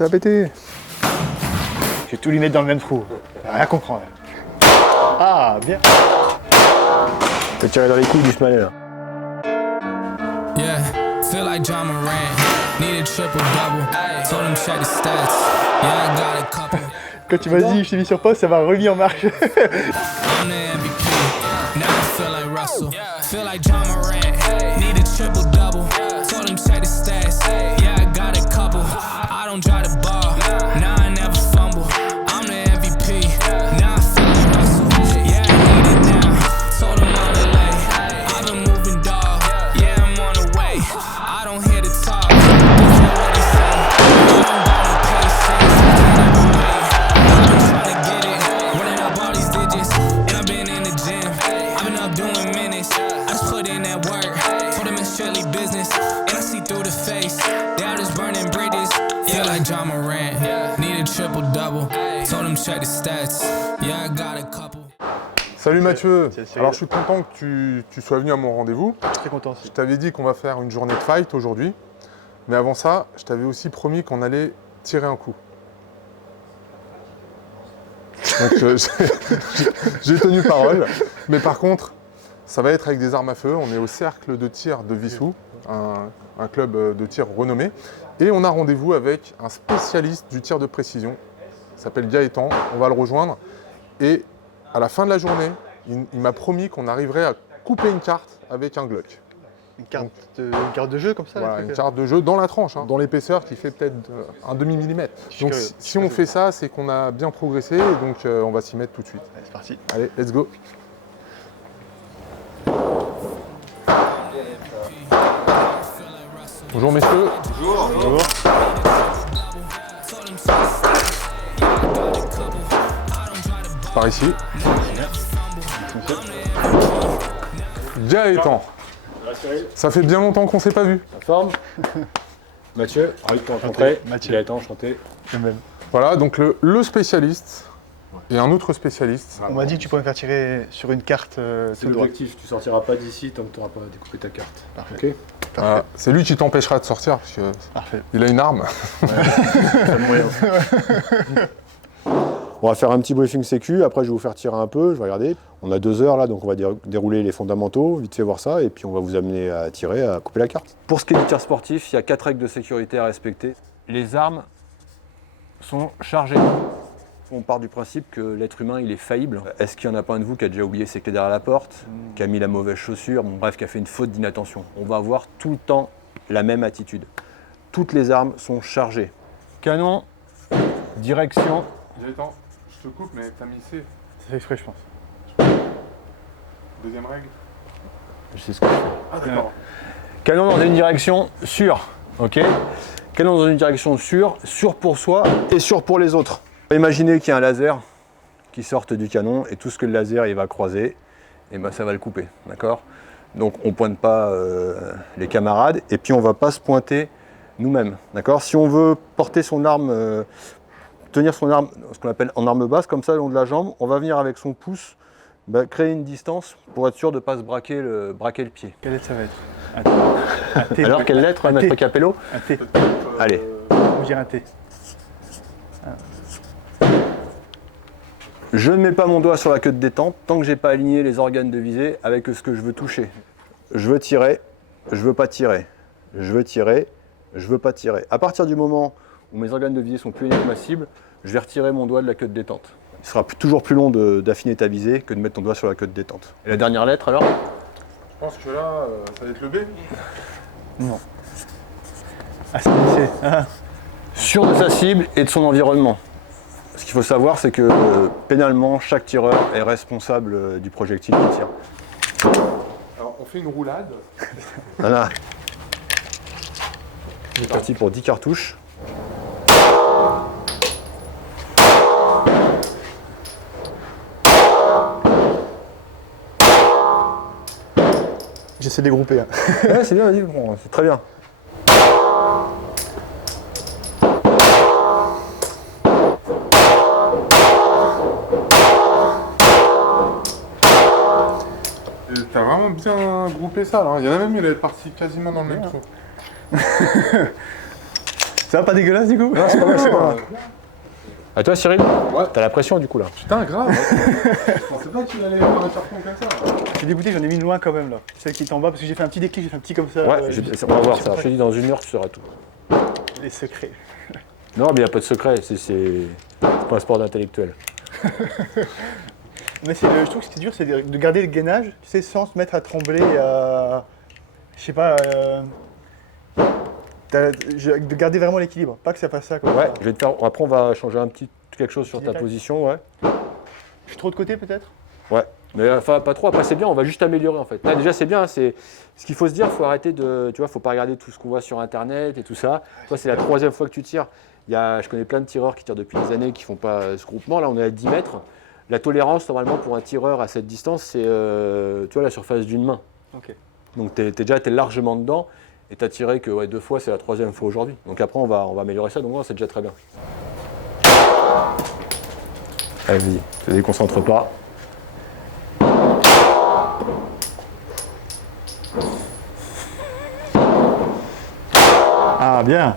ça va péter. J'ai tous les mettre dans le même trou. Rien comprendre. Ah, bien. Tu peux tirer dans les couilles d'Ismaël là. Yeah, feel like John Moran. Need a triple double. Told him check the stats. Yeah, I got a couple. Quand tu m'as dit je t'ai mis sur pause, ça m'a remis en marche. I'm the MVP. Now I feel like Russell. Feel like John Moran. Need a triple double. Told him check the stats. Yeah, I got a couple. I don't drive the ball. Now I never fumble. I'm the MVP. Now I feel like Russell. Yeah, I need it now. Told him on the way. I've been moving dog. Yeah, I'm on the way. I don't hear the talk. Don't care what they say. I don't got no patience. I've been trying to get it. Running up all these digits. And I've been in the gym. I've been up doing minutes. I just put in that work. Told them it's strictly business. And I see through the face. They all just burning bridges. Feel like John Moran. Need a triple double. Told them check the stats. Yeah, I got a couple. Salut Mathieu. Salut. Alors je suis content que tu sois venu à mon rendez-vous. Très content aussi. Je t'avais dit qu'on va faire une journée de fight aujourd'hui. Mais avant ça, je t'avais aussi promis qu'on allait tirer un coup. Donc j'ai tenu parole. Mais par contre, ça va être avec des armes à feu. On est au cercle de tir de Vissou, un club de tir renommé. Et on a rendez-vous avec un spécialiste du tir de précision. Il s'appelle Gaëtan. On va le rejoindre. Et à la fin de la journée, il m'a promis qu'on arriverait à couper une carte avec un Glock. Une carte de jeu comme ça. Voilà, une carte de jeu dans la tranche, hein, dans l'épaisseur qui fait peut-être un demi-millimètre. Donc si on fait ça, c'est qu'on a bien progressé, et donc on va s'y mettre tout de suite. Allez, c'est parti. Allez, let's go. Bonjour messieurs. Bonjour. Par ici. Gaëtan. Ça fait bien longtemps qu'on ne s'est pas vu. La forme. Mathieu, ravi de te rencontrer. Mathieu. Gaëtan, enchanté. Même. Voilà, donc le spécialiste et un autre spécialiste. On m'a dit que tu pourrais me faire tirer sur une carte C'est tout droit. l'objectif, tu sortiras pas d'ici tant que tu n'auras pas découpé ta carte. Parfait. Ok. Voilà, c'est lui qui t'empêchera de sortir parce qu'il Parfait. a une arme. On va faire un petit briefing sécu, après je vais vous faire tirer un peu, je vais regarder. On a 2 heures là, donc on va dérouler les fondamentaux, vite fait voir ça, et puis on va vous amener à tirer, à couper la carte. Pour ce qui est du tir sportif, il y a 4 règles de sécurité à respecter. Les armes sont chargées. On part du principe que l'être humain il est faillible. Est-ce qu'il y en a pas un de vous qui a déjà oublié ses clés derrière la porte, qui a mis la mauvaise chaussure, bon, bref, qui a fait une faute d'inattention? On va avoir tout le temps la même attitude. Toutes les armes sont chargées. Canon, direction. Gaëtan, je te coupe, mais t'as mis C. C'est fait exprès, je pense. Deuxième règle. Je sais ce que je fais. Ah d'accord. Canon dans une direction sûre, ok? Canon dans une direction sûre pour soi et sûr pour les autres. Imaginez qu'il y a un laser qui sorte du canon et tout ce que le laser il va croiser, et ben ça va le couper, d'accord? Donc on pointe pas les camarades et puis on va pas se pointer nous-mêmes, d'accord? Si on veut porter son arme, tenir son arme, ce qu'on appelle en arme basse, comme ça le long de la jambe, on va venir avec son pouce créer une distance pour être sûr de ne pas se braquer le pied. Quelle lettre ça va être? Un T. Alors, quelle lettre, Un Maître T. Capello? Un T. Allez. On dirait un T. Je ne mets pas mon doigt sur la queue de détente tant que j'ai pas aligné les organes de visée avec ce que je veux toucher. Je veux tirer, je veux pas tirer. Je veux tirer, je veux pas tirer. À partir du moment où mes organes de visée sont plus éloignés de ma cible, je vais retirer mon doigt de la queue de détente. Il sera toujours plus long d'affiner ta visée que de mettre ton doigt sur la queue de détente. Et la dernière lettre alors? Je pense que là, ça va être le B. Non. Ah, c'est C. Ah. Sûr de sa cible et de son environnement. Ce qu'il faut savoir, c'est que pénalement, chaque tireur est responsable du projectile qu'il tire. Alors on fait une roulade. Voilà. C'est parti pour 10 cartouches. J'essaie de les grouper. Hein. Ouais, c'est bien, vas-y, bon, c'est très bien. T'as vraiment bien groupé ça là. Il y en a même, il est parti quasiment dans le même trou. Ça va pas dégueulasse du coup? Non, c'est pas mal, c'est pas mal. À toi, Cyril? Ouais. T'as la pression du coup là. Putain, grave. Je pensais pas qu'il allait faire un carton comme ça. Je suis dégoûté, j'en ai mis loin quand même là. Celle qui est en bas parce que j'ai fait un petit déclic, j'ai fait un petit comme ça. Ouais, on va voir ça. Je te dis, dans 1 heure, tu sauras tout. Les secrets. Non, mais il n'y a pas de secret, c'est pas un sport d'intellectuel. Mais je trouve que ce qui est dur, c'est de garder le gainage, tu sais, sans se mettre à trembler, à. Je sais pas. De garder vraiment l'équilibre, pas que ça fasse ça comme Ouais, ça. je vais te faire. Après, on va changer un petit quelque chose sur ta Détail. position, ouais. Je suis trop de côté peut-être? Ouais, mais enfin pas trop, après c'est bien, on va juste améliorer en fait. Là déjà c'est bien, c'est ce qu'il faut se dire, il faut arrêter de, tu vois, faut pas regarder tout ce qu'on voit sur internet et tout ça. Toi c'est la 3e fois que tu tires. Je connais plein de tireurs qui tirent depuis des années qui font pas ce groupement, là on est à 10 mètres. La tolérance normalement pour un tireur à cette distance c'est tu vois, la surface d'une main. Ok. Donc t'es largement dedans et tu as tiré que 2 fois, c'est la 3e fois aujourd'hui. Donc après on va améliorer ça, donc ouais, c'est déjà très bien. Allez vas-y, te déconcentre pas. Ah bien.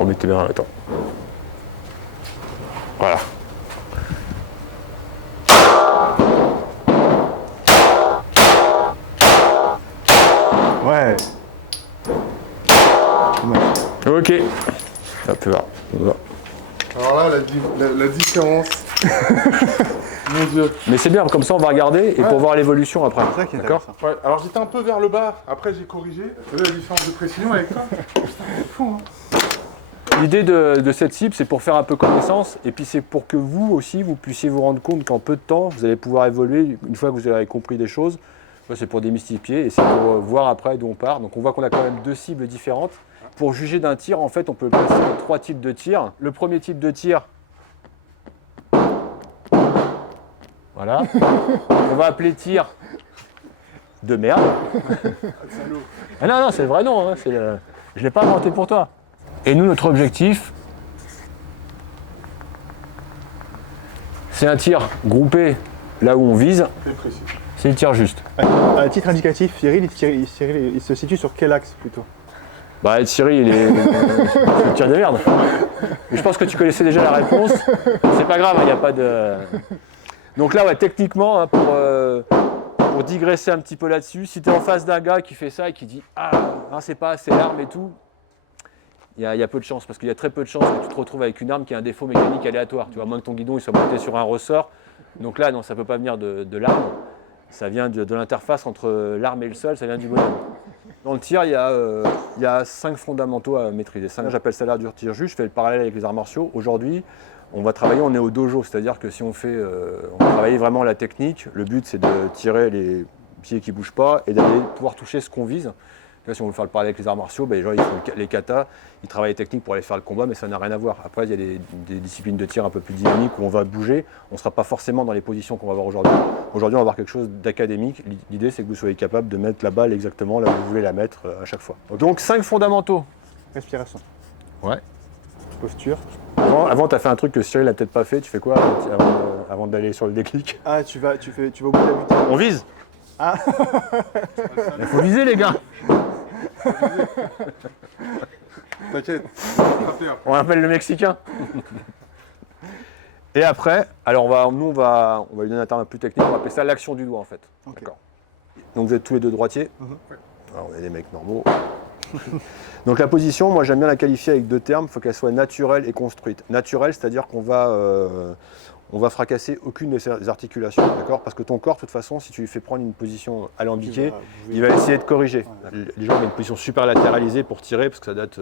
Remettez bien, attends. Voilà. Ouais. Ok. Hop, là. Alors là, la différence. Mon Dieu. Mais c'est bien, comme ça on va regarder et pour voir l'évolution après. C'est ça qui est D'accord. intéressant. Ouais, alors j'étais un peu vers le bas, après j'ai corrigé. T'as vu la différence de précision avec toi? Putain, c'est fou, hein. L'idée de cette cible, c'est pour faire un peu connaissance et puis c'est pour que vous aussi, vous puissiez vous rendre compte qu'en peu de temps, vous allez pouvoir évoluer une fois que vous avez compris des choses. Ça, c'est pour démystifier et c'est pour voir après d'où on part. Donc on voit qu'on a quand même 2 cibles différentes. Pour juger d'un tir, en fait, on peut passer 3 types de tirs. Le premier type de tir, voilà, on va appeler tir de merde. Ah non, c'est le vrai nom, hein, je ne l'ai pas inventé pour toi. Et nous, notre objectif, c'est un tir groupé là où on vise, C'est précis. c'est le tir juste. À titre indicatif, Cyril, il se situe sur quel axe plutôt? Bah, Cyril, c'est le tir de merde. Mais je pense que tu connaissais déjà la réponse. C'est pas grave, il n'y a pas de. Donc là, ouais, techniquement, hein, pour digresser un petit peu là-dessus, si tu es en face d'un gars qui fait ça et qui dit ah, hein, c'est pas assez l'arme et tout, il y a peu de chance, parce qu'il y a très peu de chances que tu te retrouves avec une arme qui a un défaut mécanique aléatoire. Tu vois, à moins que ton guidon il soit monté sur un ressort. Donc là, non, ça ne peut pas venir de l'arme. Ça vient de l'interface entre l'arme et le sol, ça vient du bonhomme. Dans le tir, il y a 5 fondamentaux à maîtriser. J'appelle ça l'art du tir juste, je fais le parallèle avec les arts martiaux. Aujourd'hui, on est au dojo, c'est-à-dire que si on travaille vraiment la technique, le but c'est de tirer les pieds qui ne bougent pas et d'aller pouvoir toucher ce qu'on vise. Là, si on veut faire le parallèle avec les arts martiaux, les gens ils font les katas, ils travaillent les techniques pour aller faire le combat, mais ça n'a rien à voir. Après, il y a des disciplines de tir un peu plus dynamiques où on va bouger, on ne sera pas forcément dans les positions qu'on va voir aujourd'hui. Aujourd'hui, on va avoir quelque chose d'académique. L'idée, c'est que vous soyez capable de mettre la balle exactement là où vous voulez la mettre à chaque fois. Donc 5 fondamentaux. Respiration. Ouais. Posture. Avant tu as fait un truc que Cyril n'a peut-être pas fait. Tu fais quoi avant d'aller sur le déclic? Ah, tu vas au bout de la butée. On vise. Ah. Il faut viser, les gars. T'inquiète. On appelle le Mexicain. Et après, alors on va lui donner un terme plus technique, on va appeler ça l'action du doigt en fait. Okay. D'accord. Donc vous êtes tous les deux droitiers. Alors, on est des mecs normaux. Donc la position, moi j'aime bien la qualifier avec 2 termes, il faut qu'elle soit naturelle et construite. Naturelle, c'est-à-dire qu'on va fracasser aucune de ses articulations, d'accord? Parce que ton corps, de toute façon, si tu lui fais prendre une position alambiquée, il va essayer de corriger. Ouais. Les gens ont une position super latéralisée pour tirer, parce que ça date,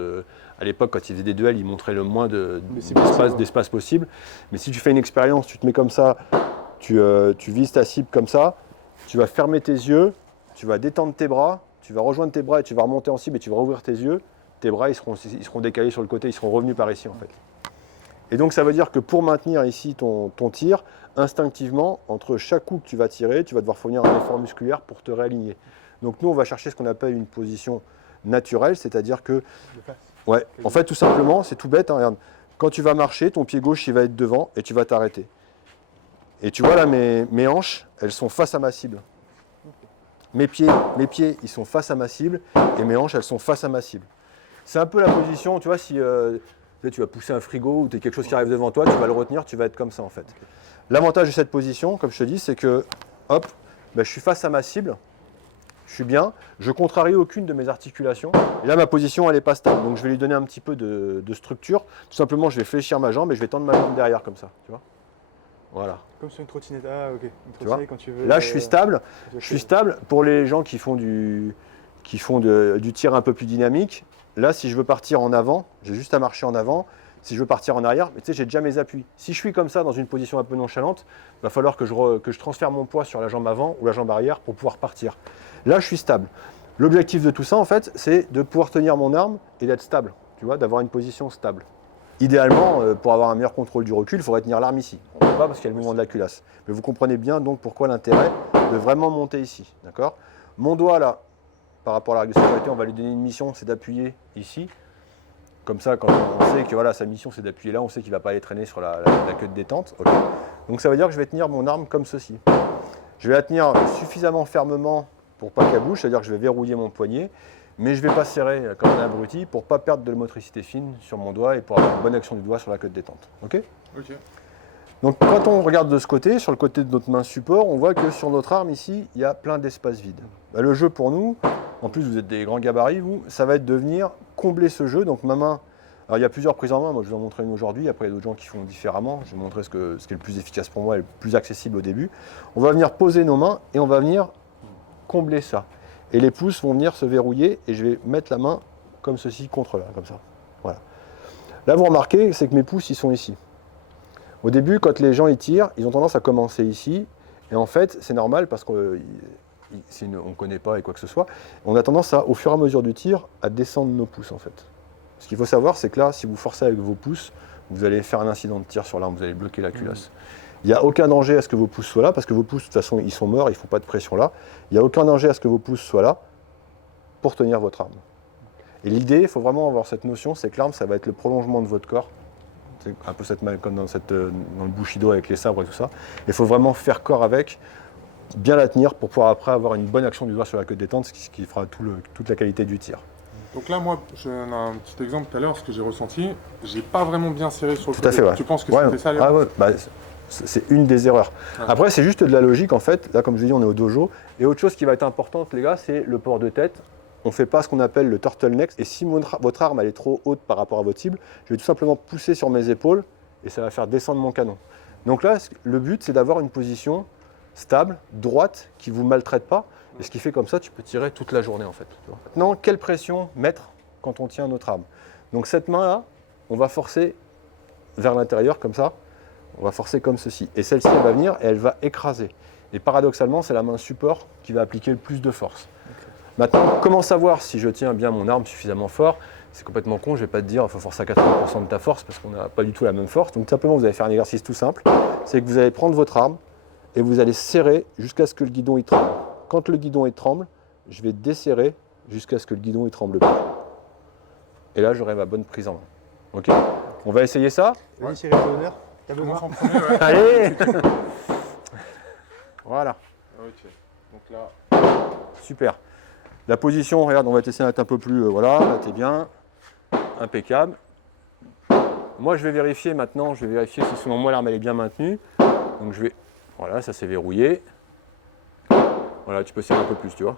à l'époque, quand ils faisaient des duels, ils montraient le moins d'espace possible. Mais si tu fais une expérience, tu te mets comme ça, tu vises ta cible comme ça, tu vas fermer tes yeux, tu vas détendre tes bras, tu vas rejoindre tes bras et tu vas remonter en cible et tu vas rouvrir tes yeux. Tes bras, ils seront décalés sur le côté, ils seront revenus par ici en fait. Et donc ça veut dire que pour maintenir ici ton tir, instinctivement, entre chaque coup que tu vas tirer, tu vas devoir fournir un effort musculaire pour te réaligner. Donc nous, on va chercher ce qu'on appelle une position naturelle, c'est-à-dire que... Ouais, en fait, tout simplement, c'est tout bête, hein, regarde. Quand tu vas marcher, ton pied gauche, il va être devant et tu vas t'arrêter. Et tu vois là, mes hanches, elles sont face à ma cible. mes pieds, ils sont face à ma cible et mes hanches, elles sont face à ma cible. C'est un peu la position, tu vois, si tu vas pousser un frigo ou tu as quelque chose qui arrive devant toi, tu vas le retenir, tu vas être comme ça en fait. L'avantage de cette position, comme je te dis, c'est que, hop, je suis face à ma cible, je suis bien, je contrarie aucune de mes articulations. Et là, ma position, elle n'est pas stable. Donc, je vais lui donner un petit peu de structure. Tout simplement, je vais fléchir ma jambe et je vais tendre ma jambe derrière comme ça, tu vois. Voilà. Comme sur une trottinette. Ah, ok. Une Tu vois, trottinette quand tu veux. là, je suis stable. Je suis stable. Pour les gens qui font du tir un peu plus dynamique, là, si je veux partir en avant, j'ai juste à marcher en avant. Si je veux partir en arrière, mais tu sais, j'ai déjà mes appuis. Si je suis comme ça, dans une position un peu nonchalante, il va falloir que je transfère mon poids sur la jambe avant ou la jambe arrière pour pouvoir partir. Là, je suis stable. L'objectif de tout ça, en fait, c'est de pouvoir tenir mon arme et d'être stable, tu vois, d'avoir une position stable. Idéalement, pour avoir un meilleur contrôle du recul, il faudrait tenir l'arme ici. On ne peut pas parce qu'il y a le mouvement de la culasse. Mais vous comprenez bien donc pourquoi l'intérêt de vraiment monter ici, d'accord? Mon doigt, là, par rapport à la règle de sécurité, on va lui donner une mission, c'est d'appuyer ici. Comme ça, quand on sait que voilà, sa mission c'est d'appuyer là, on sait qu'il ne va pas aller traîner sur la queue de détente. Okay. Donc ça veut dire que je vais tenir mon arme comme ceci. Je vais la tenir suffisamment fermement pour pas qu'elle bouge, c'est-à-dire que je vais verrouiller mon poignet, mais je ne vais pas serrer comme un abruti pour ne pas perdre de motricité fine sur mon doigt et pour avoir une bonne action du doigt sur la queue de détente. Ok. Donc quand on regarde de ce côté, sur le côté de notre main support, on voit que sur notre arme ici, il y a plein d'espaces vides. Le jeu pour nous, en plus vous êtes des grands gabarits, vous, ça va être de venir combler ce jeu. Donc ma main, alors il y a plusieurs prises en main, moi je vous en montrer une aujourd'hui, après il y a d'autres gens qui font différemment. Je vais vous montrer ce qui est le plus efficace pour moi et le plus accessible au début. On va venir poser nos mains et on va venir combler ça. Et les pouces vont venir se verrouiller et je vais mettre la main comme ceci contre là, comme ça. Voilà. Là vous remarquez, c'est que mes pouces ils sont ici. Au début, quand les gens y tirent, ils ont tendance à commencer ici. Et en fait, c'est normal parce qu'on ne connaît pas et quoi que ce soit. On a tendance à, au fur et à mesure du tir, à descendre nos pouces en fait. Ce qu'il faut savoir, c'est que là, si vous forcez avec vos pouces, vous allez faire un incident de tir sur l'arme, vous allez bloquer la culasse. Il n'y a aucun danger à ce que vos pouces soient là, parce que vos pouces, de toute façon, ils sont morts, il ne faut pas de pression là. Il n'y a aucun danger à ce que vos pouces soient là pour tenir votre arme. Et l'idée, il faut vraiment avoir cette notion, c'est que l'arme, ça va être le prolongement de votre corps. C'est un peu comme dans le Bushido avec les sabres et tout ça. Il faut vraiment faire corps avec, bien la tenir pour pouvoir après avoir une bonne action du doigt sur la queue de détente, ce qui fera toute la qualité du tir. Donc là, moi, je donne un petit exemple tout à l'heure, ce que j'ai ressenti, j'ai pas vraiment bien serré sur le Tout côté. à fait, ouais. Tu penses que Ouais, c'était ça l'erreur? ouais, c'est une des erreurs. Ouais. Après, c'est juste de la logique en fait. Là, comme je dis, on est au dojo. Et autre chose qui va être importante, les gars, c'est le port de tête. On ne fait pas ce qu'on appelle le turtleneck. Et si votre arme elle est trop haute par rapport à votre cible, je vais tout simplement pousser sur mes épaules et ça va faire descendre mon canon. Donc là, le but, c'est d'avoir une position stable, droite, qui ne vous maltraite pas. Et ce qui fait comme ça, tu peux tirer toute la journée en fait. Maintenant, quelle pression mettre quand on tient notre arme? Donc cette main-là, on va forcer vers l'intérieur comme ça. On va forcer comme ceci. Et celle-ci, elle va venir et elle va écraser. Et paradoxalement, c'est la main support qui va appliquer le plus de force. Okay. Maintenant, comment savoir si je tiens bien mon arme suffisamment fort? C'est complètement con, je ne vais pas te dire qu'il faut forcer à 80% de ta force parce qu'on n'a pas du tout la même force. Donc simplement, vous allez faire un exercice tout simple. C'est que vous allez prendre votre arme et vous allez serrer jusqu'à ce que le guidon il tremble. Quand le guidon il tremble, je vais desserrer jusqu'à ce que le guidon il tremble plus. Et là, j'aurai ma bonne prise en main. Ok. On va essayer ça? Vas-y, Cyril, t'as l'honneur. T'as besoin. Ouais. Allez. Voilà. Ok. Donc là. Super. La position, regarde, on va essayer d'être un peu plus. Voilà, là t'es bien. Impeccable. Moi, je vais vérifier maintenant. Je vais vérifier si selon moi l'arme elle est bien maintenue. Donc je vais. Voilà, ça s'est verrouillé. Voilà, tu peux serrer un peu plus, tu vois.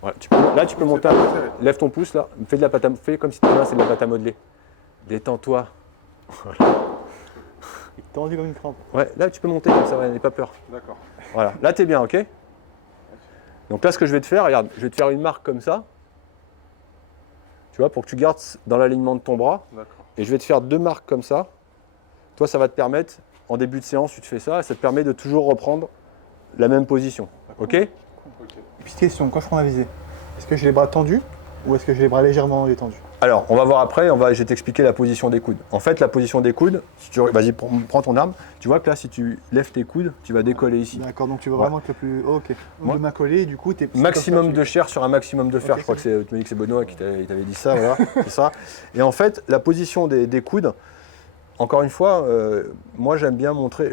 Voilà, là, tu peux monter. Lève ton pouce là. Fais comme si c'est de la pâte à modeler. Détends-toi. Voilà. Il est tendu comme une crampe. Ouais, là tu peux monter comme ça, ouais, n'aie pas peur. D'accord. Voilà, là t'es bien, ok? Donc là ce que je vais te faire, regarde, je vais te faire une marque comme ça. Tu vois, pour que tu gardes dans l'alignement de ton bras. D'accord. Et je vais te faire 2 marques comme ça. Toi ça va te permettre, en début de séance, tu te fais ça, et ça te permet de toujours reprendre la même position. Ok? Petite question, quand je prends ma visée, est-ce que j'ai les bras tendus ou est-ce que j'ai les bras légèrement détendus? Alors, on va voir après, je vais t'expliquer la position des coudes. En fait, la position des coudes, vas-y, prends ton arme. Tu vois que là, si tu lèves tes coudes, tu vas décoller ici. D'accord, donc tu veux vraiment être le plus... Oh, ok. Moi, de main collée, du coup, t'es... Maximum de chair sur un maximum de fer. Okay, je crois que tu m'as dit que c'est Benoît qui t'avait dit ça, voilà, c'est ça. Et en fait, la position des coudes, encore une fois, moi j'aime bien montrer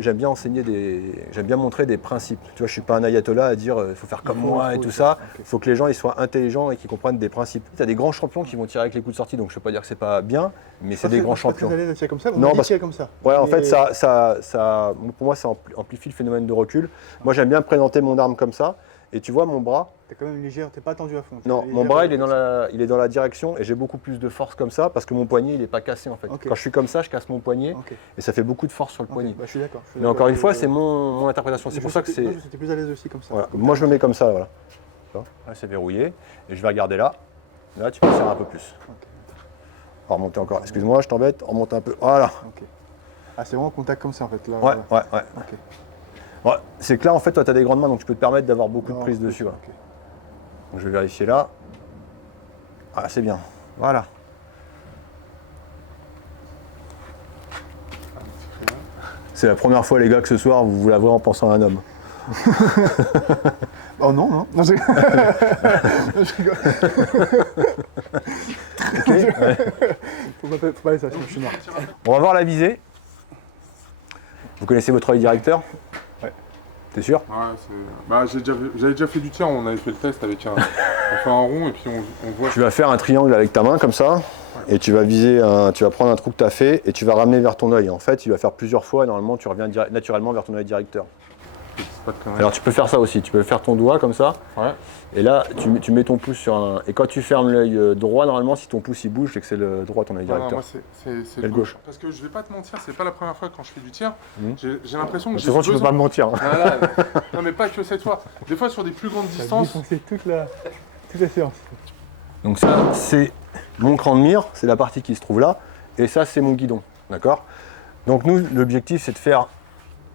des principes. Tu vois, je suis pas un ayatollah à dire il faut faire comme moi et tout ça. Il faut que les gens ils soient intelligents et qu'ils comprennent des principes. Tu as des grands champions qui vont tirer avec les coups de sortie, donc je ne veux pas dire que c'est pas bien, mais c'est des grands champions. Vous tirer comme ça, Non, parce- tirer comme ça. Ouais, en Mais- fait, pour moi, ça amplifie le phénomène de recul. Moi, j'aime bien présenter mon arme comme ça. Et tu vois, mon bras, T'es quand même légère, t'es pas tendu à fond. non, T'es mon légère, bras, il est dans la direction et j'ai beaucoup plus de force comme ça parce que mon poignet, il n'est pas cassé en fait. Ok. Quand je suis comme ça, je casse mon poignet Ok. et ça fait beaucoup de force sur le Ok, poignet. bah, je suis d'accord. Mais encore une fois, c'est mon interprétation. C'est pour ça que c'est. J'étais plus à l'aise aussi comme ça. Voilà. Moi, je me mets comme ça, voilà. Tu vois, là, c'est verrouillé et je vais regarder là. Là, tu peux serrer un peu plus. On va remonter encore. Excuse-moi, je t'embête. On remonte un peu. Voilà. Ok. Ah, c'est vraiment contact comme ça en fait. Là, Ouais, ouais, ouais. Ok. Ouais, c'est que là, en fait, toi, tu as des grandes mains, donc tu peux te permettre d'avoir beaucoup de Non, prise ok, dessus. Ouais. ok. Donc, je vais vérifier là. Ah, c'est bien. Voilà. C'est la première fois, les gars, que ce soir, vous la voyez en pensant à un homme. Oh non, non. Non, je rigole. Ok, ouais. Faut pas aller ça, sinon je suis mort. On va voir la visée. Vous connaissez votre œil directeur? Ouais. T'es sûr? Ouais, bah, j'avais déjà fait du tir, on avait fait le test avec on fait un rond et puis on voit. Tu vas faire un triangle avec ta main, comme ça. Et tu vas viser, tu vas prendre un trou que tu as fait et tu vas ramener vers ton œil. En fait, tu vas faire plusieurs fois et normalement, tu reviens naturellement vers ton œil directeur. C'est pas de conneries. Alors, tu peux faire ça aussi. Tu peux faire ton doigt comme ça. Ouais. Et là, tu mets ton pouce sur un. Et quand tu fermes l'œil droit, normalement, si ton pouce il bouge, c'est que c'est le droit ton œil Non, non, directeur. moi c'est le le gauche. gauche. Parce que je vais pas te mentir, c'est pas la première fois quand je fais du tir. Mhm. J'ai l'impression que De toute j'ai façon, tu peux besoin. pas me mentir. hein. Voilà. Non mais pas que cette fois. Des fois sur des plus grandes Ça a distances. défoncé toute la séance. Donc ça, c'est mon cran de mire, c'est la partie qui se trouve là. Et ça, c'est mon guidon. D'accord? Donc nous, l'objectif, c'est de faire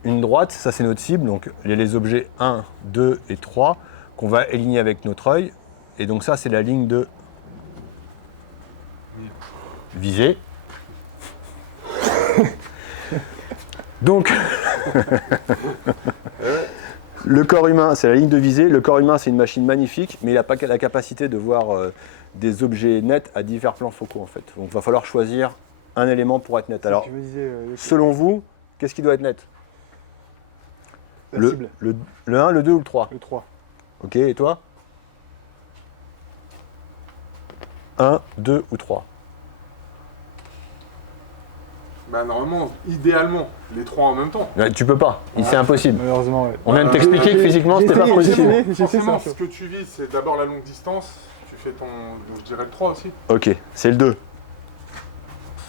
une droite. Ça, c'est notre cible. Donc il y a les objets 1, 2 et 3 qu'on va aligner avec notre œil. Et donc ça, c'est la ligne de visée. Donc, le corps humain, c'est la ligne de visée. Le corps humain, c'est une machine magnifique, mais il n'a pas la capacité de voir des objets nets à divers plans focaux, en fait. Donc, il va falloir choisir un élément pour être net. Alors, Tu me disais selon vous, qu'est-ce qui doit être net? la cible, le 1, le 2 ou le 3? le 3. Ok, et toi? 1, 2 ou 3? Bah normalement, idéalement, les trois en même temps. Tu peux pas, c'est impossible. Malheureusement, ouais. On vient de t'expliquer que physiquement, c'était pas possible. Forcément, ce que tu vises, c'est d'abord la longue distance. Tu fais ton. Donc je dirais le 3 aussi. Ok, c'est le 2.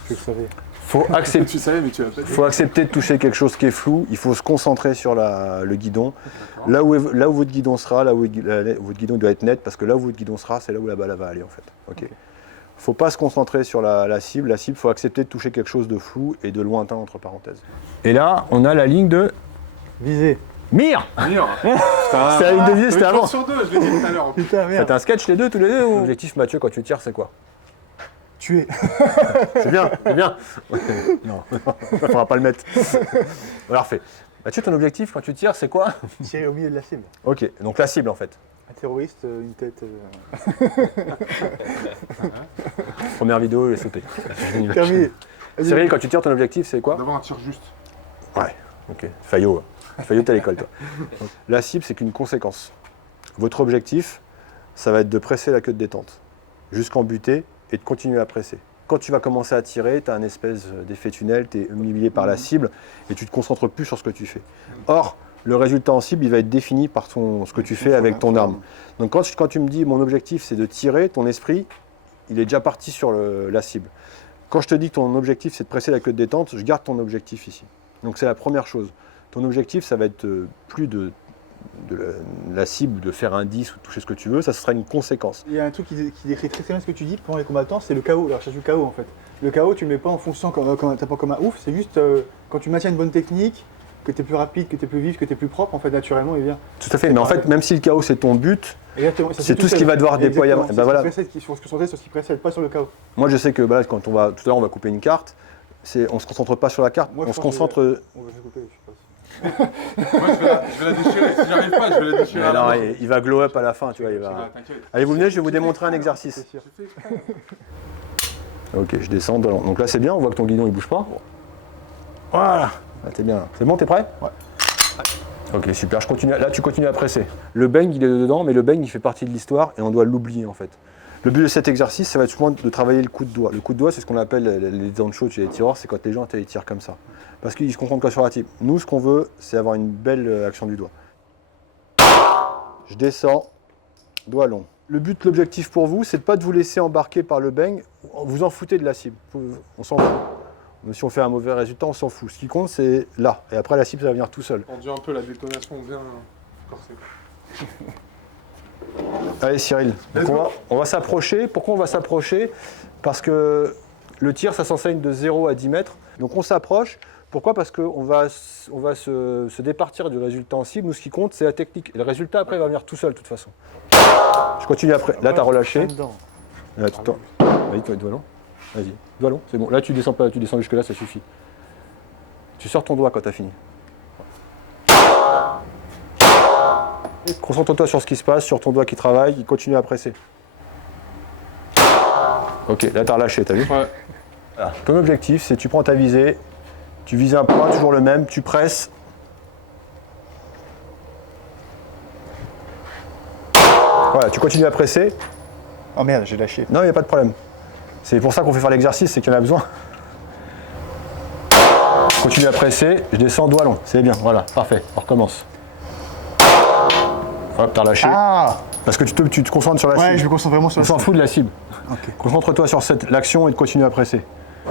Je le savais. Faut accepter. Tu savais, mais tu l'as pas dit. Il faut accepter de toucher quelque chose qui est flou, il faut se concentrer sur le guidon. Là où votre guidon sera, là où votre guidon doit être net, parce que là où votre guidon sera, c'est là où la balle va aller en fait. Ok. Faut pas se concentrer sur la cible. La cible, faut accepter de toucher quelque chose de flou et de lointain entre parenthèses. Et là, on a la ligne de Visé. mire. Mire. C'est la ligne de visée, c'était avant. Sur deux, je l'ai dit tout à l'heure. Putain, merde. Faites un sketch les deux, tous les deux. L'objectif, Mathieu, quand tu tires, c'est quoi? Tué. C'est bien, c'est bien. Non, ça faudra pas le mettre. Alors fait. Mathieu, ton objectif quand tu tires, c'est quoi? Tirer au milieu de la cible. Ok, donc la cible en fait. Un terroriste, une tête. Première vidéo, elle est sautée. Terminé. Cyril, quand tu tires, ton objectif, c'est quoi? D'avoir un tir juste. Ouais, ok. Fayot. Fayot, t'es à l'école, toi. La cible, c'est qu'une conséquence. Votre objectif, ça va être de presser la queue de détente jusqu'en butée et de continuer à presser. Quand tu vas commencer à tirer, tu as un espèce d'effet tunnel, tu es humilié par la cible et tu te concentres plus sur ce que tu fais. Or, le résultat en cible, il va être défini par ce que tu fais avec ton arme. Donc quand tu me dis mon objectif c'est de tirer, ton esprit, il est déjà parti sur la cible. Quand je te dis que ton objectif c'est de presser la queue de détente, je garde ton objectif ici. Donc c'est la première chose. Ton objectif, ça va être plus de la cible, de faire un 10 ou de toucher ce que tu veux, ça sera une conséquence. Il y a un truc qui décrit très bien ce que tu dis pendant les combattants, c'est le chaos, la recherche du chaos en fait. Le chaos, tu le mets pas en fonction quand t'as pas comme un ouf, c'est juste quand tu maintiens une bonne technique, que tu es plus rapide, que tu es plus vif, que tu es plus propre, en fait, naturellement, il vient. Tout à fait, mais en fait, même si le chaos c'est ton but, Exactement, c'est tout ce qui va devoir déployer avant. Il Ben voilà. faut se concentrer sur ce qui précède, pas sur le chaos. Moi je sais que bah, quand tout à l'heure on va couper une carte, on se concentre pas sur la carte, Moi, je on se pense concentre. On va se couper, je pense. Moi, je vais la déchirer. Si j'arrive pas, je vais la déchirer. Mais à la alors, main. il va glow up à la fin, tu vois. T'inquiète. Allez, vous venez, je vais vous démontrer un exercice. C'est sûr. Ok, je descends. Donc là c'est bien, on voit que ton guidon il bouge pas. Voilà. Ah, t'es bien. C'est bon, t'es prêt? Ouais. Ok, super. Je continue. Là, tu continues à presser. Le bang, il est dedans, mais le bang, il fait partie de l'histoire et on doit l'oublier en fait. Le but de cet exercice, ça va être souvent de travailler le coup de doigt. Le coup de doigt, c'est ce qu'on appelle les dents de chez les tireurs, c'est quand les gens ils tirent comme ça. Parce qu'ils se concentrent que sur la type. Nous, ce qu'on veut, c'est avoir une belle action du doigt. Je descends, doigt long. Le but, l'objectif pour vous, c'est de pas de vous laisser embarquer par le bang. Vous en foutez de la cible. On s'en fout. Mais si on fait un mauvais résultat, on s'en fout. Ce qui compte, c'est là. Et après, la cible, ça va venir tout seul. On dit un peu la détonation bien corsée. Allez Cyril, donc on va s'approcher. Pourquoi on va s'approcher? Parce que le tir, ça s'enseigne de 0 à 10 mètres. Donc on s'approche. Pourquoi? Parce qu'on va se départir du résultat en cible. Nous, ce qui compte, c'est la technique. Et le résultat, après, il va venir tout seul, de toute façon. Je continue après. Là, tu as relâché. Là, tout le temps. Vas-y, toi, doigt long. Vas-y, doigt long, c'est bon. Là, tu descends pas, tu descends jusque-là, ça suffit. Tu sors ton doigt quand tu as fini. Concentre-toi sur ce qui se passe, sur ton doigt qui travaille, il continue à presser. Ok, là t'as relâché, t'as vu? Ouais. Voilà. Ton objectif, c'est tu prends ta visée, tu vises un point, toujours le même, tu presses. Voilà, tu continues à presser. Oh merde, j'ai lâché. Non, il n'y a pas de problème. C'est pour ça qu'on fait faire l'exercice, c'est qu'il y en a besoin. Continue à presser, je descends, doigt long, c'est bien, voilà, parfait, on recommence. Hop, t'as relâché. Ah! Parce que tu te concentres sur la cible. Ouais, je me concentre vraiment sur On la s'en cible. fout de la cible. Ok. Concentre-toi sur l'action et de continuer à presser.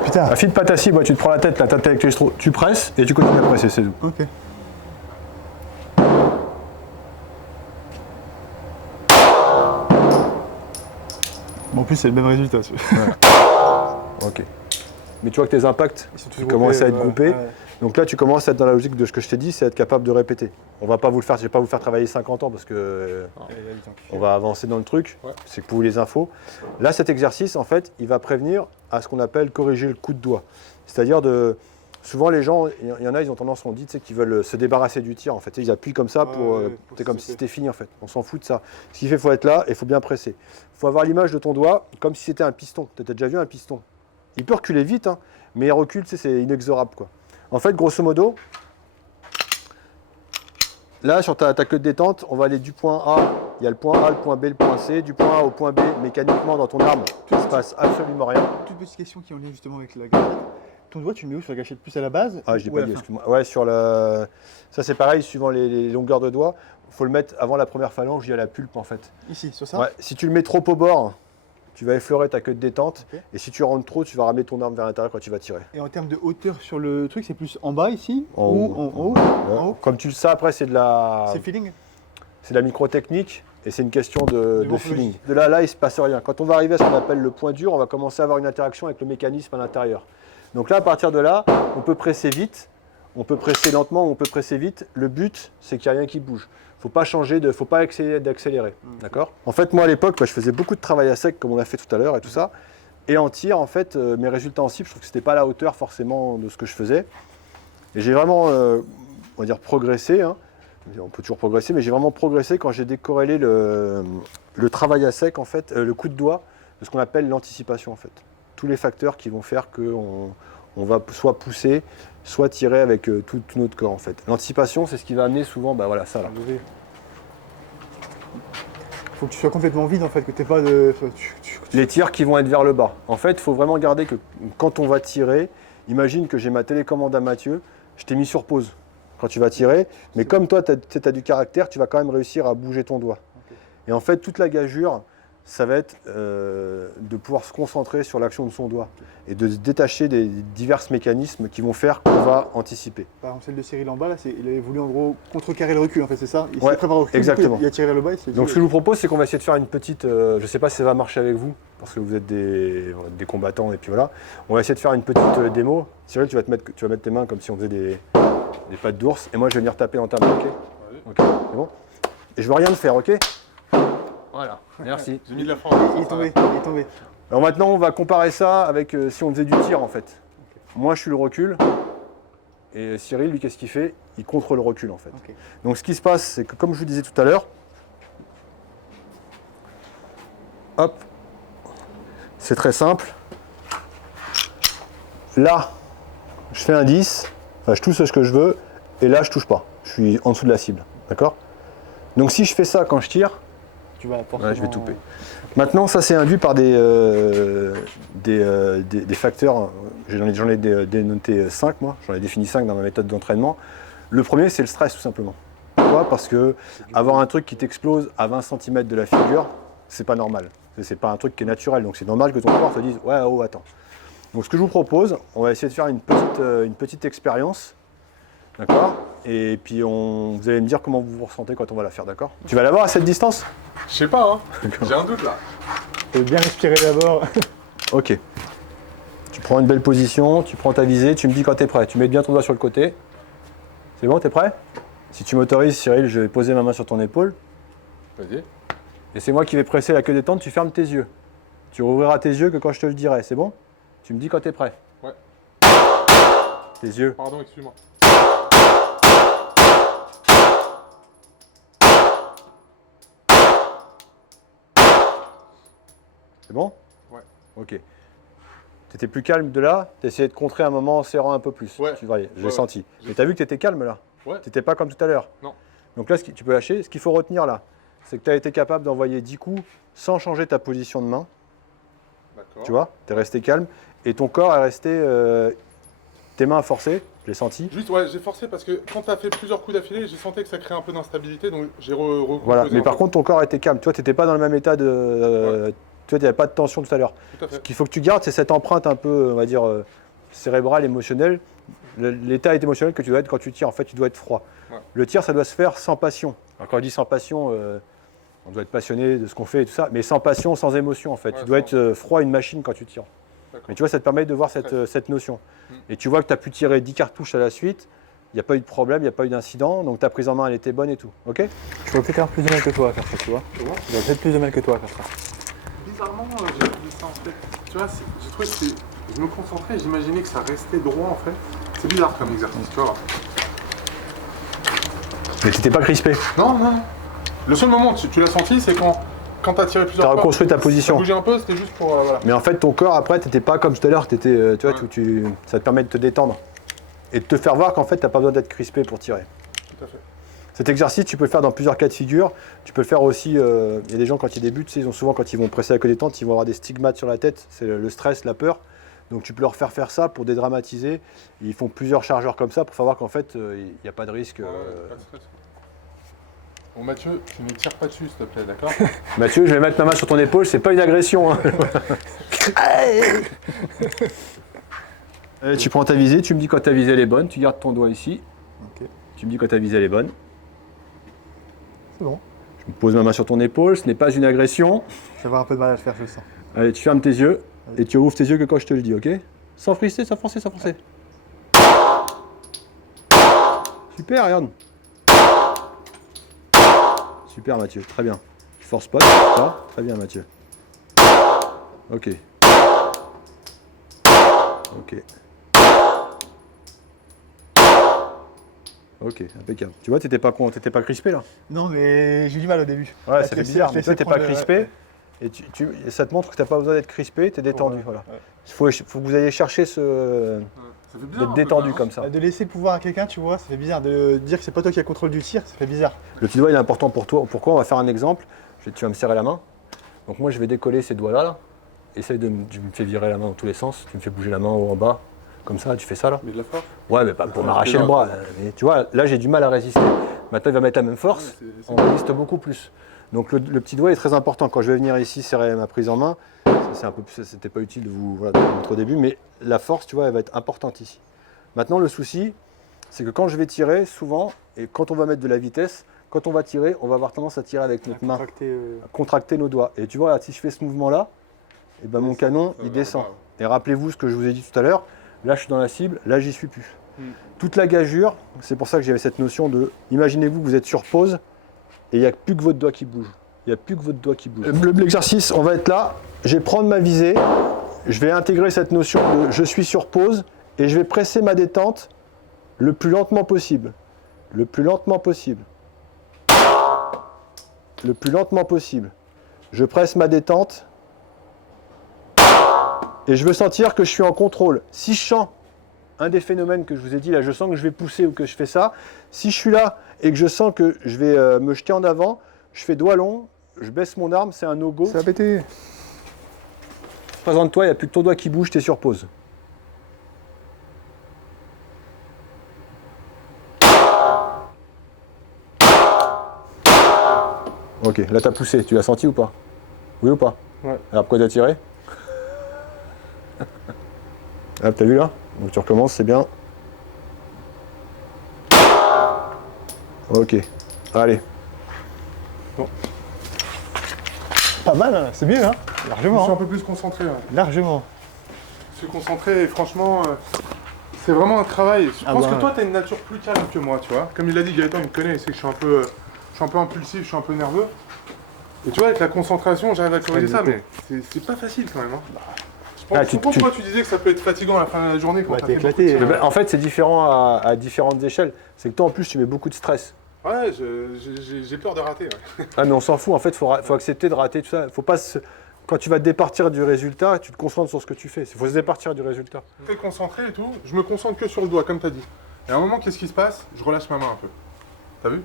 Putain. Affine pas ta cible, ouais, tu te prends la tête avec l'électro, tu presses et tu continues à presser, c'est tout. Ok. Bon, en plus, c'est le même résultat. Ok. Mais tu vois que tes impacts Ils sont tous ils commencent à être groupés, groupés. ouais. Donc là, tu commences à être dans la logique de ce que je t'ai dit, c'est être capable de répéter. On va pas vous le faire, je vais pas vous faire travailler 50 ans parce que on va avancer dans le truc. Ouais. C'est pour vous les infos. Là, cet exercice, en fait, il va prévenir à ce qu'on appelle corriger le coup de doigt. C'est-à-dire de souvent les gens, il y en a, ils ont tendance, on dit, tu sais, qu'ils veulent se débarrasser du tir. En fait, ils appuient comme ça pour, c'est comme si c'était fini en fait. On s'en fout de ça. Ce qui fait, faut être là et il faut bien presser. Il faut avoir l'image de ton doigt comme si c'était un piston. Tu as déjà vu un piston? Il peut reculer vite, hein, mais il recule, tu sais, c'est inexorable quoi. En fait, grosso modo, là, sur ta queue de détente, on va aller du point A, il y a le point A, le point B, le point C, du point A au point B, mécaniquement, dans ton arme, il ne se passe absolument rien. Toute petite question qui est en lien justement avec la gâchette. Ton doigt, tu le mets où sur la gâchette? Plus à la base? Ah, je l'ai ou pas à la dit, fin? excuse-moi. Ouais, sur la... Ça, c'est pareil, suivant les longueurs de doigts, il faut le mettre avant la première phalange, il y a la pulpe, en fait. Ici, sur ça? Ouais, si tu le mets trop au bord, tu vas effleurer ta queue de détente, Ok. et si tu rentres trop, tu vas ramener ton arme vers l'intérieur quand tu vas tirer. Et en termes de hauteur sur le truc, c'est plus en bas ici? En ou haut. en haut? Ouais. En haut? Comme tu le sais, après, c'est de la... C'est feeling? C'est de la microtechnique et c'est une question de morphologie. feeling. De là, il ne se passe rien. Quand on va arriver à ce qu'on appelle le point dur, on va commencer à avoir une interaction avec le mécanisme à l'intérieur. Donc là, à partir de là, on peut presser vite, on peut presser lentement, on peut presser vite. Le but, c'est qu'il n'y a rien qui bouge. Il ne faut pas changer, il ne faut pas d'accélérer. D'accord? En fait, moi, à l'époque, je faisais beaucoup de travail à sec, comme on a fait tout à l'heure et tout ça. Et en tir, en fait, mes résultats en cible, je trouve que ce n'était pas à la hauteur forcément de ce que je faisais. Et j'ai vraiment, on va dire, progressé. Hein. On peut toujours progresser, mais j'ai vraiment progressé quand j'ai décorrélé le travail à sec, en fait, le coup de doigt, de ce qu'on appelle l'anticipation, en fait. Tous les facteurs qui vont faire qu'on va soit pousser, soit tirer avec tout notre corps, en fait. L'anticipation, c'est ce qui va amener souvent, bah voilà, ça là. Faut que tu sois complètement vide en fait, que t'aies pas de. Les tirs qui vont être vers le bas. En fait, il faut vraiment garder que quand on va tirer, imagine que j'ai ma télécommande à Mathieu, je t'ai mis sur pause quand tu vas tirer, mais comme toi, tu as du caractère, tu vas quand même réussir à bouger ton doigt. Ok. Et en fait, toute la gageure, ça va être de pouvoir se concentrer sur l'action de son doigt et de se détacher des divers mécanismes qui vont faire qu'on va anticiper. Par exemple, celle de Cyril en bas, là, il avait voulu en gros contrecarrer le recul en fait, c'est ça? Il Ouais, s'est préparé au recul, exactement. il a tiré vers le bas et c'est. Donc ce que je vous propose, c'est qu'on va essayer de faire une petite, je ne sais pas si ça va marcher avec vous, parce que vous êtes des combattants et puis voilà. On va essayer de faire une petite démo. Cyril, tu vas mettre tes mains comme si on faisait des pattes d'ours, et moi je vais venir taper en ta main, ok? Ok, c'est bon? Et je veux rien te faire, ok? Voilà, merci. J'ai mis de la France. Il est tombé, il est tombé. Alors maintenant, on va comparer ça avec si on faisait du tir en fait. Moi, je suis le recul. Et Cyril, lui, qu'est-ce qu'il fait? Il contrôle le recul en fait. Ok. Donc ce qui se passe, c'est que comme je vous disais tout à l'heure, hop, c'est très simple. Là, je fais un 10. Enfin, je touche ce que je veux, et là, je touche pas. Je suis en dessous de la cible, d'accord? Donc si je fais ça quand je tire, Tu vas je vais touper. Maintenant, ça c'est induit par des facteurs. J'en ai dénoté 5, moi. J'en ai défini 5 dans ma méthode d'entraînement. Le premier, c'est le stress, tout simplement. Pourquoi? Parce que avoir un truc qui t'explose à 20 cm de la figure, c'est pas normal. C'est pas un truc qui est naturel. Donc c'est normal que ton corps te dise « Ouais, oh, attends ». Donc ce que je vous propose, on va essayer de faire une petite expérience. D'accord? Et puis vous allez me dire comment vous vous ressentez quand on va la faire, d'accord? Tu vas l'avoir à cette distance? Je sais pas, hein. J'ai un doute là. Faut bien respirer d'abord. Ok. Tu prends une belle position, tu prends ta visée, tu me dis quand tu es prêt. Tu mets bien ton doigt sur le côté. C'est bon, tu es prêt? Si tu m'autorises, Cyril, je vais poser ma main sur ton épaule. Vas-y. Et c'est moi qui vais presser la queue détente, tu fermes tes yeux. Tu rouvriras tes yeux que quand je te le dirai, c'est bon? Tu me dis quand tu es prêt. Ouais. Tes yeux. Pardon, excuse-moi. C'est bon? Ouais. Ok. Tu étais plus calme de là, tu essayais de contrer un moment en serrant un peu plus. Ouais. Tu voyais, j'ai Ouais, senti. Mais tu as vu que tu étais calme là? Ouais. Tu n'étais pas comme tout à l'heure. Non. Donc là, tu peux lâcher. Ce qu'il faut retenir là, c'est que tu as été capable d'envoyer 10 coups sans changer ta position de main. D'accord. Tu vois? Tu es resté calme. Et ton corps est resté. Tes mains forcées, j'ai senti. Juste, ouais, j'ai forcé parce que quand tu as fait plusieurs coups d'affilée, j'ai senti que ça créait un peu d'instabilité, donc j'ai recomposé. Voilà. Mais un par peu. contre, ton corps était calme. Toi, tu n'étais pas dans le même état de. Tu vois, il n'y avait pas de tension tout à l'heure. Tout à Ce fait. qu'il faut que tu gardes, c'est cette empreinte un peu, on va dire, cérébrale, émotionnelle. L'état émotionnel que tu dois être quand tu tires. En fait, tu dois être froid. Ouais. Le tir, ça doit se faire sans passion. Alors, quand je dis sans passion, on doit être passionné de ce qu'on fait et tout ça, mais sans passion, sans émotion en fait. Ouais, tu dois sans- être froid, une machine quand tu tires. D'accord. Mais tu vois, ça te permet de voir cette notion. Et tu vois que tu as pu tirer 10 cartouches à la suite, il n'y a pas eu de problème, il n'y a pas eu d'incident, donc ta prise en main, elle était bonne et tout. Ok? Je pourrais peut-être avoir plus de mal que toi à faire ça, tu vois. Comment J'aurais peut-être plus de mal que toi à faire ça. Bizarrement, j'ai trouvé ça en fait. Tu vois, j'ai trouvé que je me concentrais et j'imaginais que ça restait droit en fait. C'est bizarre comme exercice, tu vois. Mais tu n'étais pas crispé. Non, non. Le seul moment où tu l'as senti, c'est quand tu as tiré plusieurs Tu as fois. reconstruit ta position. Ça bougeait un peu, c'était juste pour. Voilà. Mais en fait, ton corps, après, tu n'étais pas comme tout à l'heure, tu vois, Ouais. ça te permet de te détendre. Et de te faire voir qu'en fait, tu n'as pas besoin d'être crispé pour tirer. Tout à fait. Cet exercice, tu peux le faire dans plusieurs cas de figure. Tu peux le faire aussi, il y a des gens quand ils débutent, tu sais, ils ont souvent, quand ils vont presser la queue détente, ils vont avoir des stigmates sur la tête, c'est le stress, la peur. Donc tu peux leur faire ça pour dédramatiser. Ils font plusieurs chargeurs comme ça pour faire voir qu'en fait, il n'y a pas de risque. Ouais, pas de stress. Bon Mathieu, tu ne tires pas dessus s'il te plaît, d'accord? Mathieu, je vais mettre ma main sur ton épaule, c'est pas une agression. Hein. Allez, tu prends ta visée, tu me dis quand ta visée elle est bonne, tu gardes ton doigt ici. Ok. Tu me dis quand ta visée elle est bonne. C'est bon. Je me pose ma main sur ton épaule, ce n'est pas une agression. Je vais avoir un peu de mal à le faire, je le sens. Allez, tu fermes tes yeux et tu ouvres tes yeux que quand je te le dis, ok? Sans frister, sans forcer, sans forcer. Super, regarde. Super, Mathieu, très bien. Tu forces pas, très bien, Mathieu. Ok. Ok. Ok, impeccable. Tu vois, t'étais pas crispé là? Non, mais j'ai eu du mal au début. Ouais, À ça te fait laisser- bizarre, te mais laisser toi t'es pas prendre, crispé. Et et ça te montre que tu n'as pas besoin d'être crispé, tu es détendu. Ouais, Voilà. ouais. Faut que vous ayez cherché Ça fait bizarre. d'être un peu, détendu quand comme même. ça. De laisser le pouvoir à quelqu'un, tu vois, ça fait bizarre. De dire que c'est pas toi qui as le contrôle du tir, ça fait bizarre. Le petit doigt il est important pour toi. Pourquoi? On va faire un exemple. Tu vas me serrer la main. Donc moi je vais décoller ces doigts-là. Là. Essaye tu me fais virer la main dans tous les sens. Tu me fais bouger la main en haut en bas. Comme ça, tu fais ça là. Mais de la force. Ouais, mais pas pour Ouais, m'arracher c'est le bras. bien. Mais tu vois, là j'ai du mal à résister. Maintenant il va mettre la même force. Ouais, c'est On résiste beaucoup plus. Donc le petit doigt est très important. Quand je vais venir ici serrer ma prise en main, c'était pas utile de vous le montrer au début, mais la force, tu vois, elle va être importante ici. Maintenant, le souci, c'est que quand je vais tirer, souvent, et quand on va mettre de la vitesse, quand on va tirer, on va avoir tendance à tirer avec notre main, à contracter nos doigts. Et tu vois, si je fais ce mouvement-là, et ben mon canon, il descend. Et rappelez-vous ce que je vous ai dit tout à l'heure, là je suis dans la cible, là j'y suis plus. Toute la gageure, c'est pour ça que j'avais cette notion de, imaginez-vous que vous êtes sur pause, et il n'y a plus que votre doigt qui bouge. Il n'y a plus que votre doigt qui bouge. L'exercice, on va être là, je vais prendre ma visée, je vais intégrer cette notion de je suis sur pause, et je vais presser ma détente le plus lentement possible. Le plus lentement possible. Le plus lentement possible. Je presse ma détente, et je veux sentir que je suis en contrôle. Si je sens un des phénomènes que je vous ai dit, là, je sens que je vais pousser ou que je fais ça. Si je suis là et que je sens que je vais me jeter en avant, je fais doigt long, je baisse mon arme, c'est un no-go. Ça va péter. Présente-toi, il n'y a plus que ton doigt qui bouge, tu es sur pause. Ok, là tu as poussé, tu l'as senti ou pas? Oui ou pas? Ouais. Alors pourquoi tu as tiré? Hop, t'as vu là? Donc tu recommences, c'est bien. Ok, allez. Pas mal, hein. C'est mieux, hein. Je Largement. suis un Hein. peu plus concentré. Ouais. Largement. Je suis concentré et franchement, c'est vraiment un travail. Je Ah pense bah, que toi, tu as une nature plus calme que moi, tu vois. Comme il a dit, Gaëtan, il me connaît, il sait que je suis un peu impulsif, je suis un peu nerveux. Et tu vois, avec la concentration, j'arrive à corriger ça, mais c'est pas facile quand même. Hein. Je comprends pourquoi tu disais que ça peut être fatigant à la fin de la journée quand Ouais, t'as t'es fait beaucoup éclaté. de tir. En fait, c'est différent à différentes échelles. C'est que toi, en plus, tu mets beaucoup de stress. Ouais, j'ai peur de rater. Ouais. Ah, mais on s'en fout. En fait, faut accepter de rater tout ça. Faut pas Quand tu vas te départir du résultat, tu te concentres sur ce que tu fais. Il faut se départir du résultat. Très concentré et tout, je me concentre que sur le doigt, comme tu as dit. Et à un moment, qu'est-ce qui se passe? Je relâche ma main un peu. T'as vu?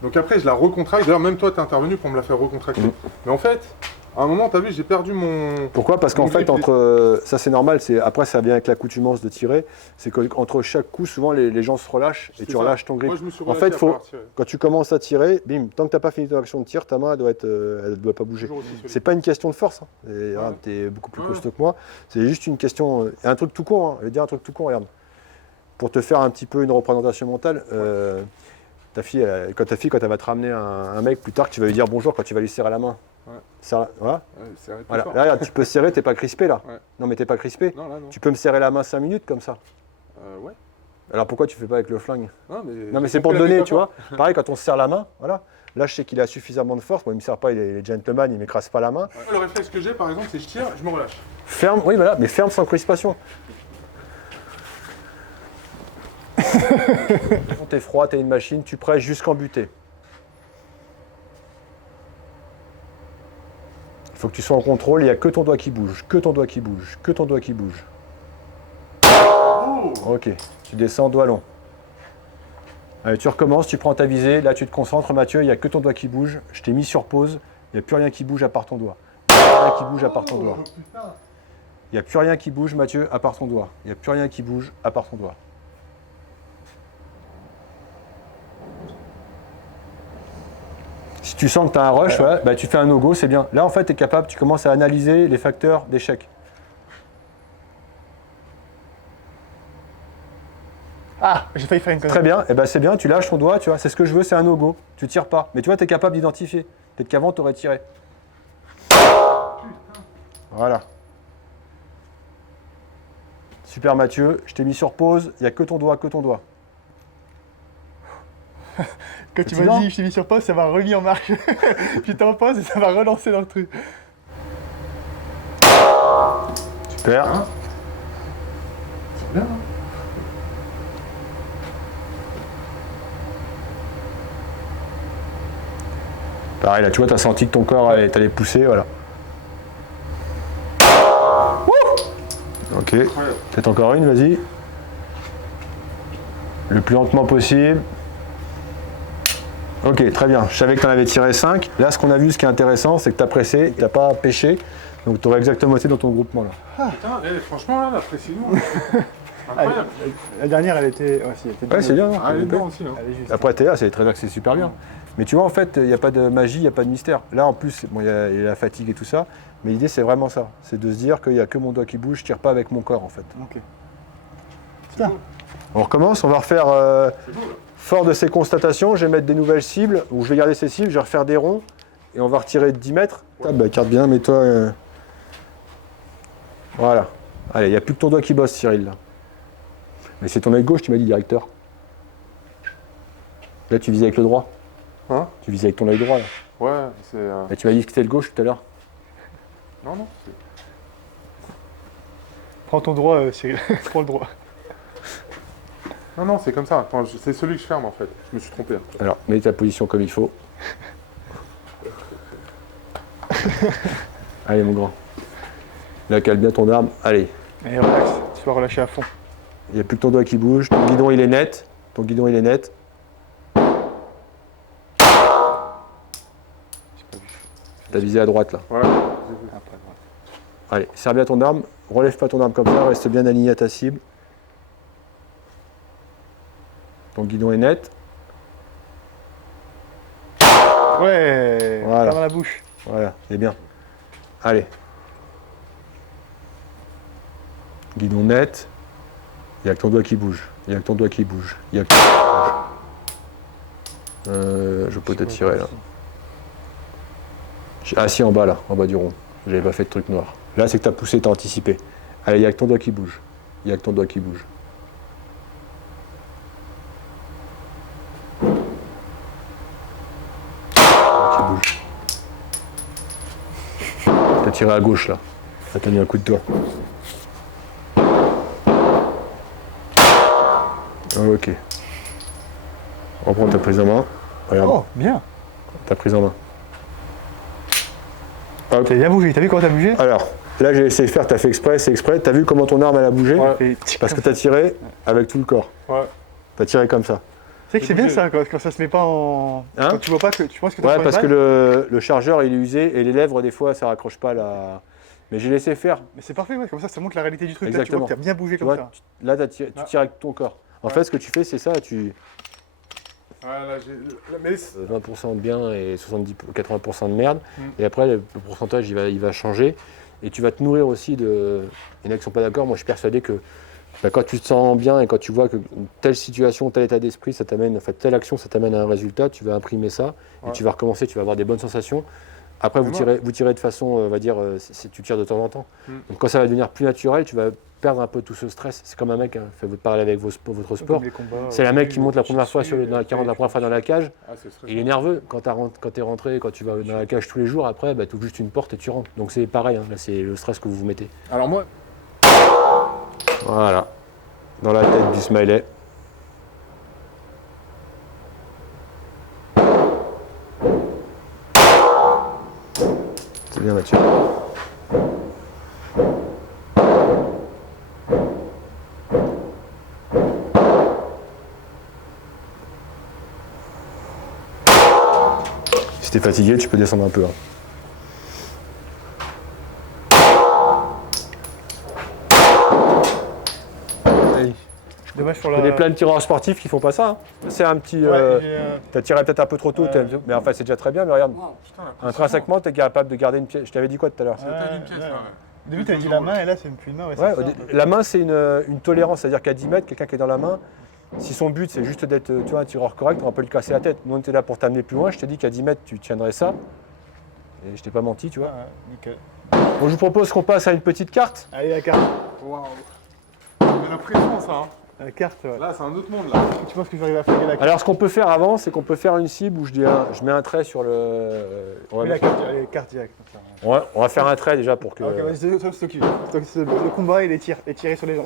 Donc après, je la recontracte. D'ailleurs, même toi, t'es intervenu pour me la faire recontracter. Mais en fait, à un moment, t'as vu, j'ai perdu mon... Pourquoi? Parce qu'en fait, ça c'est normal, après ça vient avec l'accoutumance de tirer, c'est qu'entre chaque coup, souvent les gens se relâchent et tu relâches ton grip. Moi, je me suis En relâché fait, après avoir tiré. quand tu commences à tirer, bim, tant que tu n'as pas fini ton action de tir, ta main elle doit pas bouger. Toujours aussi solide. C'est pas une question de force, hein. Tu es beaucoup plus costaud que moi, c'est juste une question, un truc tout con, hein. Je vais dire un truc tout con, regarde. Pour te faire un petit peu une représentation mentale, ta fille, quand elle va te ramener un mec plus tard, tu vas lui dire bonjour quand tu vas lui serrer la main. Ouais. Voilà. Ouais, c'est arrêté Voilà. fort. Là, regarde, tu peux serrer, t'es pas crispé là. Ouais. Non, mais t'es pas crispé. Non, là, non. Tu peux me serrer la main 5 minutes comme ça. Ouais. Alors pourquoi tu fais pas avec le flingue? Non, mais c'est pour te donner, tu vois. Pareil, quand on se serre la main, voilà. Là, je sais qu'il a suffisamment de force. Bon, il me serre pas, il est gentleman, il m'écrase pas la main. Ouais. Le réflexe que j'ai, par exemple, c'est je tire, je me relâche. Ferme, oui, voilà, mais ferme sans crispation. T'es froid, t'es une machine, tu presses jusqu'en butée. Il faut que tu sois en contrôle, il n'y a que ton doigt qui bouge, que ton doigt qui bouge, que ton doigt qui bouge. Oh. Ok, tu descends, doigt long. Allez, tu recommences, tu prends ta visée, là tu te concentres, Mathieu, il n'y a que ton doigt qui bouge. Je t'ai mis sur pause, il n'y a plus rien qui bouge à part ton doigt. Il n'y a plus rien qui bouge à part ton doigt. Putain. Il n'y a plus rien qui bouge, Mathieu, à part ton doigt. Il n'y a plus rien qui bouge à part ton doigt. Si tu sens que tu as un rush, ouais, bah, tu fais un no-go, c'est bien. Là, en fait, tu es capable, tu commences à analyser les facteurs d'échec. Ah, j'ai failli faire une connerie. Très bien, et ben c'est bien, tu lâches ton doigt, tu vois, c'est ce que je veux, c'est un no-go. Tu tires pas. Mais tu vois, tu es capable d'identifier. Peut-être qu'avant, tu aurais tiré. Voilà. Super Mathieu, je t'ai mis sur pause, il n'y a que ton doigt, que ton doigt. Quand tu Petit m'as vent. dit je t'ai mis sur pause, ça m'a remis en marche. J'étais en pause et ça m'a relancé dans le truc. Super. C'est bien. Hein. Pareil, là, tu vois, tu as senti que ton corps allait pousser, voilà. Ok, peut-être encore une, vas-y. Le plus lentement possible. Ok, très bien. Je savais que tu en avais tiré 5. Là, ce qu'on a vu, ce qui est intéressant, c'est que tu as pressé, tu n'as pas pêché. Donc, tu aurais exactement été dans ton groupement là. Putain, franchement, là, la précision. Incroyable. La dernière, elle était. Ouais, si, elle était Ouais, c'est bien. Ah, elle est bien aussi. Hein. Elle est juste. Après, t'es là, c'est très bien, c'est super bien. Mais tu vois, en fait, il n'y a pas de magie, il n'y a pas de mystère. Là, en plus, bon, il y a la fatigue et tout ça. Mais l'idée, c'est vraiment ça. C'est de se dire qu'il n'y a que mon doigt qui bouge, je ne tire pas avec mon corps, en fait. Ok. C'est beau. On recommence, on va refaire. C'est beau, là. Fort de ces constatations, je vais mettre des nouvelles cibles, ou je vais garder ces cibles, je vais refaire des ronds, et on va retirer de 10 mètres. Ouais. Ah bah, carte bien, mets-toi. Voilà. Allez, il n'y a plus que ton doigt qui bosse, Cyril. Là. Mais c'est ton œil gauche, tu m'as dit, directeur. Là, tu vises avec le droit. Hein? Tu vises avec ton œil droit, là. Ouais, c'est... Et tu m'as dit que c'était le gauche tout à l'heure. Non, non. Prends ton droit, Cyril. Prends le droit. Non, non, c'est comme ça. Attends, c'est celui que je ferme, en fait. Je me suis trompé. Alors, mets ta position comme il faut. Allez, mon grand. Là, cale bien ton arme. Allez. Et relax, sois relâché à fond. Il n'y a plus que ton doigt qui bouge. Ton guidon, il est net. Ton guidon, il est net. T'as visé à droite, là. Ouais. Allez, serre bien ton arme. Relève pas ton arme comme ça. Reste bien aligné à ta cible. Ton guidon est net. Ouais, Voilà. dans la bouche. Voilà, c'est bien. Allez. Guidon net. Il n'y a que ton doigt qui bouge. Il n'y a que ton doigt qui bouge. Il y a que ton doigt qui bouge. Je peux te tirer là. Ah si, en bas là, en bas du rond. J'avais pas fait de truc noir. Là, c'est que tu as poussé, tu as anticipé. Allez, il n'y a que ton doigt qui bouge. Il n'y a que ton doigt qui bouge. Qui bouge. T'as tiré à gauche là. Ça t'a mis un coup de doigt. Ok. Reprends ta prise en main. Regarde, Oh, bien. ta prise en main. Hop. T'as bien bougé. T'as vu comment t'as bougé? Alors, là j'ai essayé de faire, t'as fait exprès, c'est exprès. T'as vu comment ton arme elle a bougé? Ouais. Fait tic Parce que comme t'as tiré avec tout le corps. Ouais. T'as tiré comme ça. Tu sais que c'est bien ça quand ça se met pas en. Hein Quand tu vois pas que tu penses que t'as Ouais, sur une parce que balle. le chargeur il est usé et les lèvres des fois ça raccroche pas la. Mais j'ai laissé faire. Mais c'est parfait, ouais, comme ça montre la réalité du truc. Là, tu Exactement. vois que t'as bien bougé Tu comme vois, ça. là tu tires avec ton corps. En fait, ce que tu fais, c'est ça, tu Ouais, là, mais 20% de bien et 80% de merde. Mm. Et après, le pourcentage, il va changer. Et tu vas te nourrir aussi de. Il y en a qui sont pas d'accord. Moi, je suis persuadé que quand tu te sens bien et quand tu vois que telle situation, tel état d'esprit, ça t'amène, en fait, telle action, ça t'amène à un résultat, tu vas imprimer ça et Ouais. tu vas recommencer. Tu vas avoir des bonnes sensations. Après, Mais vous tirez de façon, on va dire, tu tires de temps en temps. Mm. Donc, quand ça va devenir plus naturel, tu vas perdre un peu tout ce stress. C'est comme un mec, hein, fait votre parler avec votre sport. Comme les combats, C'est un mec qui monte la première fois sur dans la 40, la première fois dans la cage. Ah, c'est stressant. Il est nerveux quand t'es rentré, quand tu vas dans la cage tous les jours. Après, tu ouvres juste une porte et tu rentres. Donc c'est pareil. Là, c'est le stress que vous vous mettez. Alors moi, Voilà. Dans la tête du smiley. C'est bien, Mathieu. Si t'es fatigué, tu peux descendre un peu. Hein. Dommage pour Il y a la. plein de tireurs sportifs qui font pas ça. Hein. C'est un petit. Ouais, j'ai, T'as tiré peut-être un peu trop tôt, Ouais. mais enfin c'est déjà très bien. Mais regarde, putain, la pression. intrinsèquement, t'es capable de garder une pièce. Je t'avais dit quoi tout à l'heure? C'est taille une pièce, ouais. là, ouais. Au début, t'avais dit la main et là, c'est plus une main. Ouais, Ouais, c'est ça. la main, c'est une tolérance, c'est-à-dire qu'à 10 mètres, quelqu'un qui est dans la main, si son but c'est juste d'être un tireur correct, on peut lui casser la tête. Nous, on était là pour t'amener plus loin. Je t'ai dit qu'à 10 mètres, tu tiendrais ça. Et je t'ai pas menti, tu vois. Ouais, nickel. Bon, je vous propose qu'on passe à une petite carte. Allez, la carte. Waouh. Mais la pression, ça. Hein. La carte, ouais. Là, c'est un autre monde, là. Tu penses que j'arrive à faire la carte? Alors, ce qu'on peut faire avant, c'est qu'on peut faire une cible où je mets un trait sur le. On va, Oui, la mettre- carte, allez, carte directe. Comme ça. on va faire un trait déjà pour que. Ah, ok, vas-y, c'est s'occupe. Le combat et les tirs, et tirer sur les gens.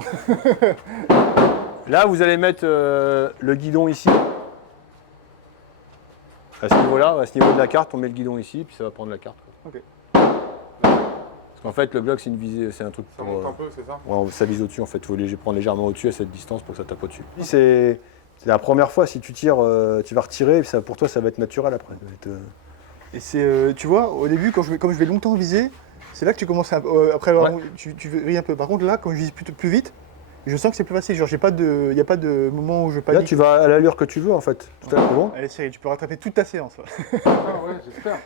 Là, vous allez mettre le guidon ici. À ce niveau-là, à ce niveau de la carte, on met le guidon ici, puis ça va prendre la carte. Ok. Parce qu'en fait, le bloc, c'est une visée, c'est un truc Ça pour. monte un peu, c'est ça? Ouais, ça vise au-dessus, en fait. Il faut prendre légèrement au-dessus à cette distance pour que ça tape au-dessus. C'est la première fois, si tu tires, tu vas retirer, ça, pour toi, ça va être naturel après. Ça va être, Et c'est, tu vois, au début, comme je vais longtemps viser, c'est là que tu commences après avoir, tu vrilles un peu. Par contre, là, quand je vise plus vite, je sens que c'est plus facile. Genre, il n'y a pas de moment où je panique. Là, tu vas à l'allure que tu veux, en fait. Tout à l'heure, bon. Allez, Cyril, tu peux rattraper toute ta séance. Là. Ah ouais, j'espère.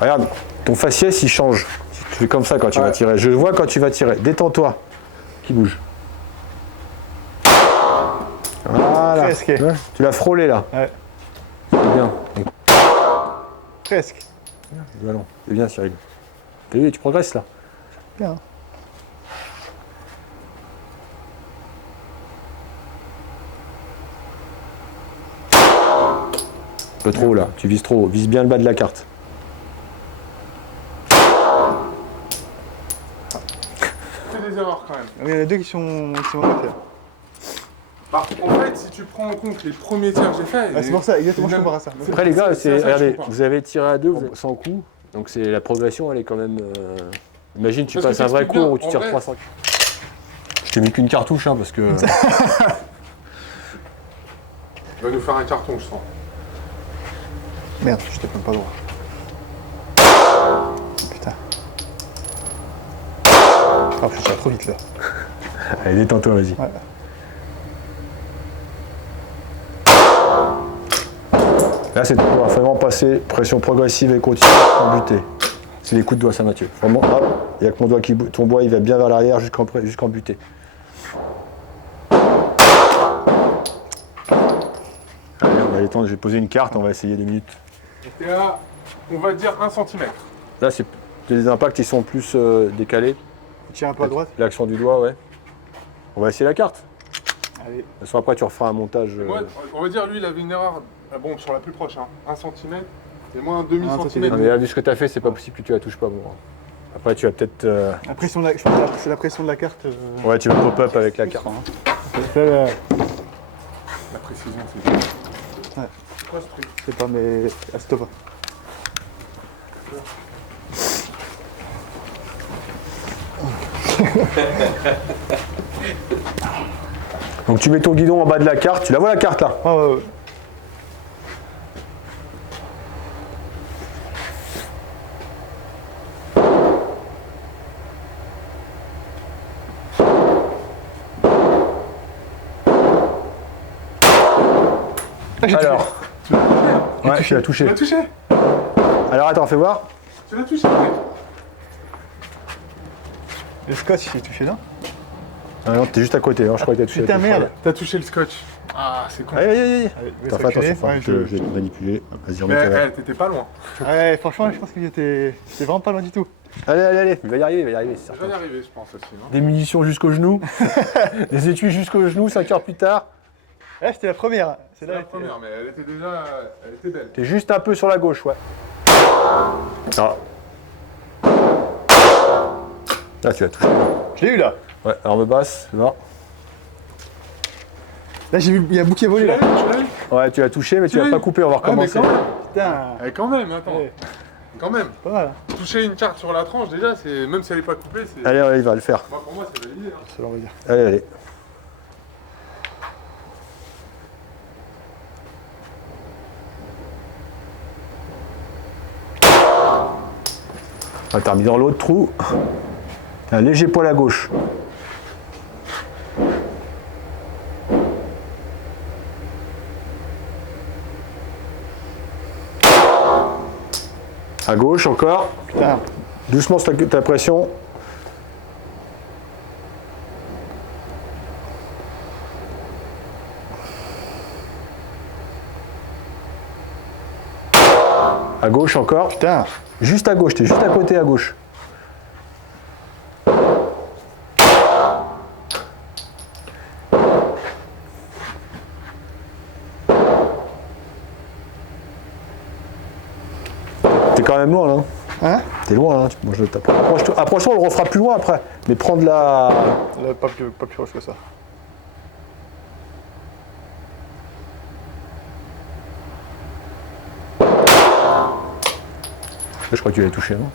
Regarde, ton faciès, il change. Tu fais comme ça quand tu vas tirer. Je vois quand tu vas tirer. Détends-toi. Qui bouge. Voilà. Presque. Ouais, tu l'as frôlé, là. Ouais. C'est bien. Presque. Le ballon. C'est bien, Cyril. T'as vu, tu progresses, là. Bien. Un peu trop, là. Tu vises trop. Vise bien le bas de la carte. Fais des erreurs, quand même. Il y en a deux qui sont à faire. En fait, si tu prends en compte les premiers tirs que j'ai faits... Ah, c'est pour ça, exactement, je compare à ça. Après, les gars, c'est ça que je regardez, comprends. vous avez tiré à deux sans coup. Donc, la progression, elle est quand même Imagine, tu Parce que passes un vrai t'expliques cours où bien, tu en tires vrai. 3-5. Je t'ai mis qu'une cartouche, hein, parce que. Il va nous faire un carton, je sens. Merde, je t'ai même pas droit. Putain. Ah, putain, ça va trop vite là. Allez, détends-toi, vas-y. Ouais. Là, c'est pour vraiment passer pression progressive et continue en buté. C'est les coups de doigt, ça, Mathieu. Vraiment, hop, il n'y a que mon doigt qui bouge. Ton doigt, il va bien vers l'arrière jusqu'en buté. Allez, on va détendre. Je vais poser une carte, on va essayer 2 minutes. Et là, on va dire 1 cm. Là, c'est des impacts qui sont plus décalés. Tire un peu à droite. L'action du doigt, ouais. On va essayer la carte. Allez. De toute façon, après, tu referas un montage. Moi, on va dire, lui, il avait une erreur. Bon, sur la plus proche, hein. 1 cm. Et moi, un demi-centimètre. Non, mais là, vu ce que tu as fait, c'est pas possible que tu la touches pas, bon. Après, tu vas peut-être. La pression de la... je pense que c'est la pression de la carte. Ouais, tu vas pop-up avec la carte. C'est La précision, c'est bien. Ouais. C'est quoi ce truc? c'est pas, mais. Ah, stop. Donc, tu mets ton guidon en bas de la carte. Tu la vois, la carte, là? Ah, ouais, ouais. Alors. Ouais, tu l'as touché. Tu l'as touché? Alors, attends, fais voir. Tu l'as touché, mec? Le scotch, il est touché là. Ah non, t'es juste à côté, hein. Je crois que t'as touché. Putain, la touche. merde. T'as touché le scotch. Ah, c'est con. Allez, allez, allez. Allez, Attends, fais attention, ouais, je vais te manipuler. Vas-y, Mais remets-toi là. t'étais pas loin. Ouais, franchement, je pense que t'es vraiment pas loin du tout. Allez, allez, allez. Il va y arriver, c'est Je vais certain. y arriver, je pense aussi, non? Des munitions jusqu'au genou. Des étuis jusqu'au genou, 5 heures plus tard. Ouais, c'était la première. C'est la première, mais elle était déjà... Elle était belle. T'es juste un peu sur la gauche, ouais. Ah. Là, tu l'as touché. Je l'ai eu là. Ouais, arme basse, c'est bon. Là, j'ai vu, il y a un bouquet volé Tu là. l'as eu, tu l'as eu? Ouais, tu l'as touché, mais tu l'as l'as eu pas coupé, on va Ah, mais recommencer. quand même. Putain. Eh, quand même, attends. Ouais, Quand même. pas mal. Toucher une carte sur la tranche, déjà, c'est même si elle est pas coupée, c'est... Allez, allez, il va le faire. Moi, pour moi, c'est validé. Hein. Ça, on va dire. Allez, allez. Ah, t'as remis dans l'autre trou. Un léger poil à gauche. À gauche encore. Putain. Doucement sur ta pression. À gauche encore. Putain. Juste à gauche, t'es juste à côté à gauche. T'es quand même loin là. Hein? T'es loin là, tu manges le tape. Approche-toi, on le refera plus loin après. Mais prends de la. Là, pas plus proche que ça. Je crois que tu l'as touché, non?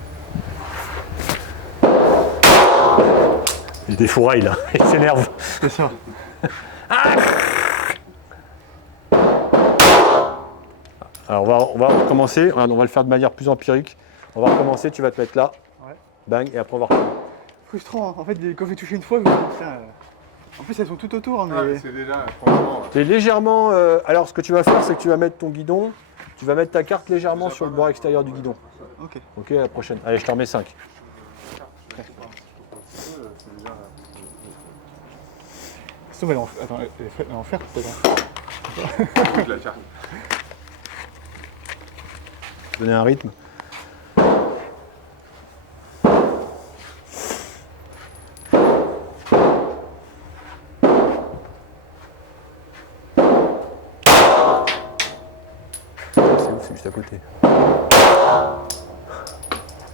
Il défouraille là, il s'énerve. C'est ça. Alors on va recommencer, on va le faire de manière plus empirique. On va recommencer, tu vas te mettre là, Ouais. bang, et après on va recommencer. Frustrant, hein. En fait, quand j'ai touché une fois, je me dis, putain. En plus, elles sont tout autour, hein, Ah, mais mais. c'est déjà, franchement... T'es légèrement. Alors ce que tu vas faire, c'est que tu vas mettre ton guidon, tu vas mettre ta carte légèrement sur le bord extérieur du guidon. Ok. Ok, à la prochaine. Allez, je t'en remets 5. Sinon, elle est en... Attends, elle est en fer peut-être. la carte. Donner un rythme. C'est où? C'est juste à côté.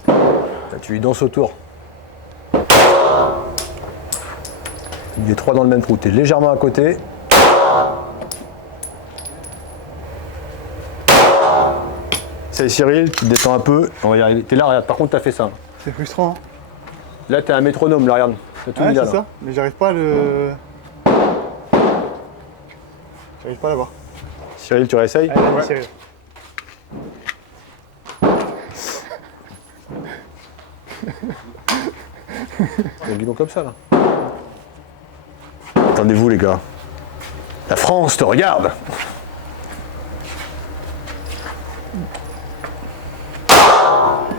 Là, tu lui danses autour. Il y a 3 dans le même trou. Tu es légèrement à côté. C'est Cyril, tu te détends un peu. On va y arriver. T'es là, regarde. Par contre, tu as fait ça. C'est frustrant. Hein. Là, t'es un métronome, là, regarde. T'as tout Ouais, mis là. c'est ça. Mais j'arrive pas à le. J'arrive pas à l'avoir. Cyril, tu réessayes? Allez, vas-y, Cyril. On guidon comme ça, là. Attendez-vous, les gars. La France te regarde.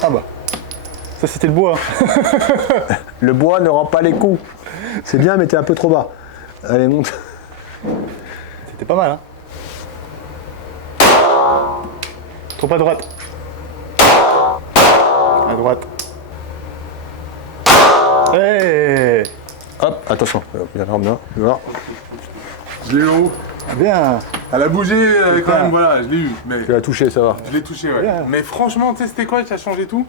Ah bah. Ça, c'était le bois. Le bois ne rend pas les coups. C'est bien, mais t'es un peu trop bas. Allez, monte. C'était pas mal, hein. Trop à droite. À droite. Hey, Hop, attention. Bien, bien. Voilà. Je l'ai eu en haut. bien. Elle a bougé quand Putain. même, voilà, je l'ai eu. Mais Tu l'as touché, ça va. je l'ai touché, ouais. Bien. Mais franchement, tu sais, c'était quoi qui a changé tout?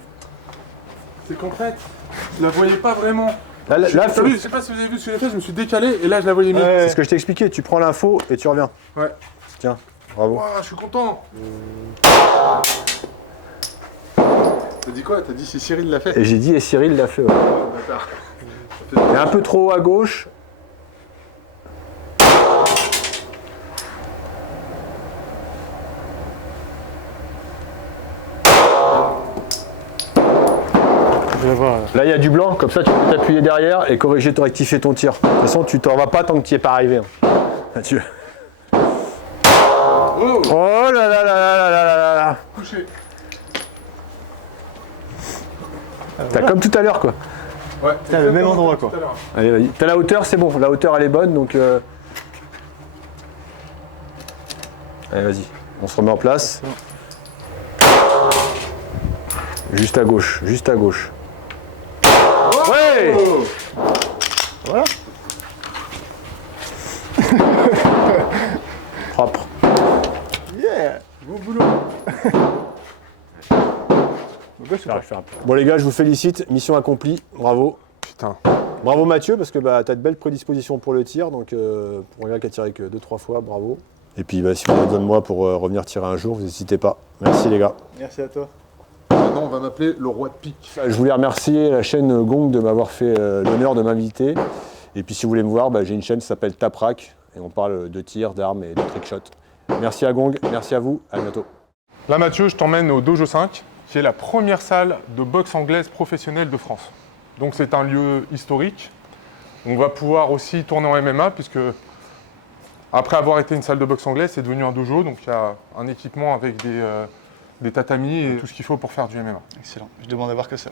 C'est qu'en fait, je la voyais pas vraiment. Là, Je sais pas si vous avez vu ce que j'ai fait, je me suis décalé et là je la voyais mieux. Ouais. c'est ce que je t'ai expliqué. Tu prends l'info et tu reviens. Ouais. Tiens, bravo. Ouah, je suis content. T'as dit quoi? T'as dit si Cyril l'a fait? Et j'ai dit, et Cyril l'a fait. Ouais. Bâtard. Et un peu trop haut à gauche. Je vais voir. Là, il y a du blanc, comme ça tu peux t'appuyer derrière et corriger, te rectifier ton tir. De toute façon, tu t'en vas pas tant que tu n'y es pas arrivé. Hein. Là-dessus. Oh, Oh là là là là là là là là. touché. T'as comme tout à l'heure, quoi. Ouais, Putain, le même endroit, quoi. tout à l'heure. Allez, vas-y. T'as la hauteur, c'est bon. La hauteur, elle est bonne, donc... Allez, vas-y. On se remet en place. Juste à gauche, juste à gauche. Ouais! Voilà. Propre. Yeah. Bon boulot. Bon les gars, je vous félicite, mission accomplie, bravo. Putain. Bravo Mathieu, parce que bah, t'as de belles prédispositions pour le tir, donc pour un gars qui a tiré que 2-3 fois, bravo. Et puis bah, si vous avez besoin de moi pour revenir tirer un jour, vous n'hésitez pas. Merci les gars. Merci à toi. Maintenant, on va m'appeler le roi de pique. Je voulais remercier la chaîne Gong de m'avoir fait l'honneur de m'inviter. Et puis si vous voulez me voir, bah, j'ai une chaîne qui s'appelle Taprac, et on parle de tir, d'armes et de trickshot. Merci à Gong, merci à vous, à bientôt. Là, Mathieu, je t'emmène au Dojo 5, qui est la première salle de boxe anglaise professionnelle de France. Donc c'est un lieu historique. On va pouvoir aussi tourner en MMA, puisque après avoir été une salle de boxe anglaise, c'est devenu un dojo. Donc il y a un équipement avec des tatamis et tout ce qu'il faut pour faire du MMA. Excellent. Je demande à voir que ça.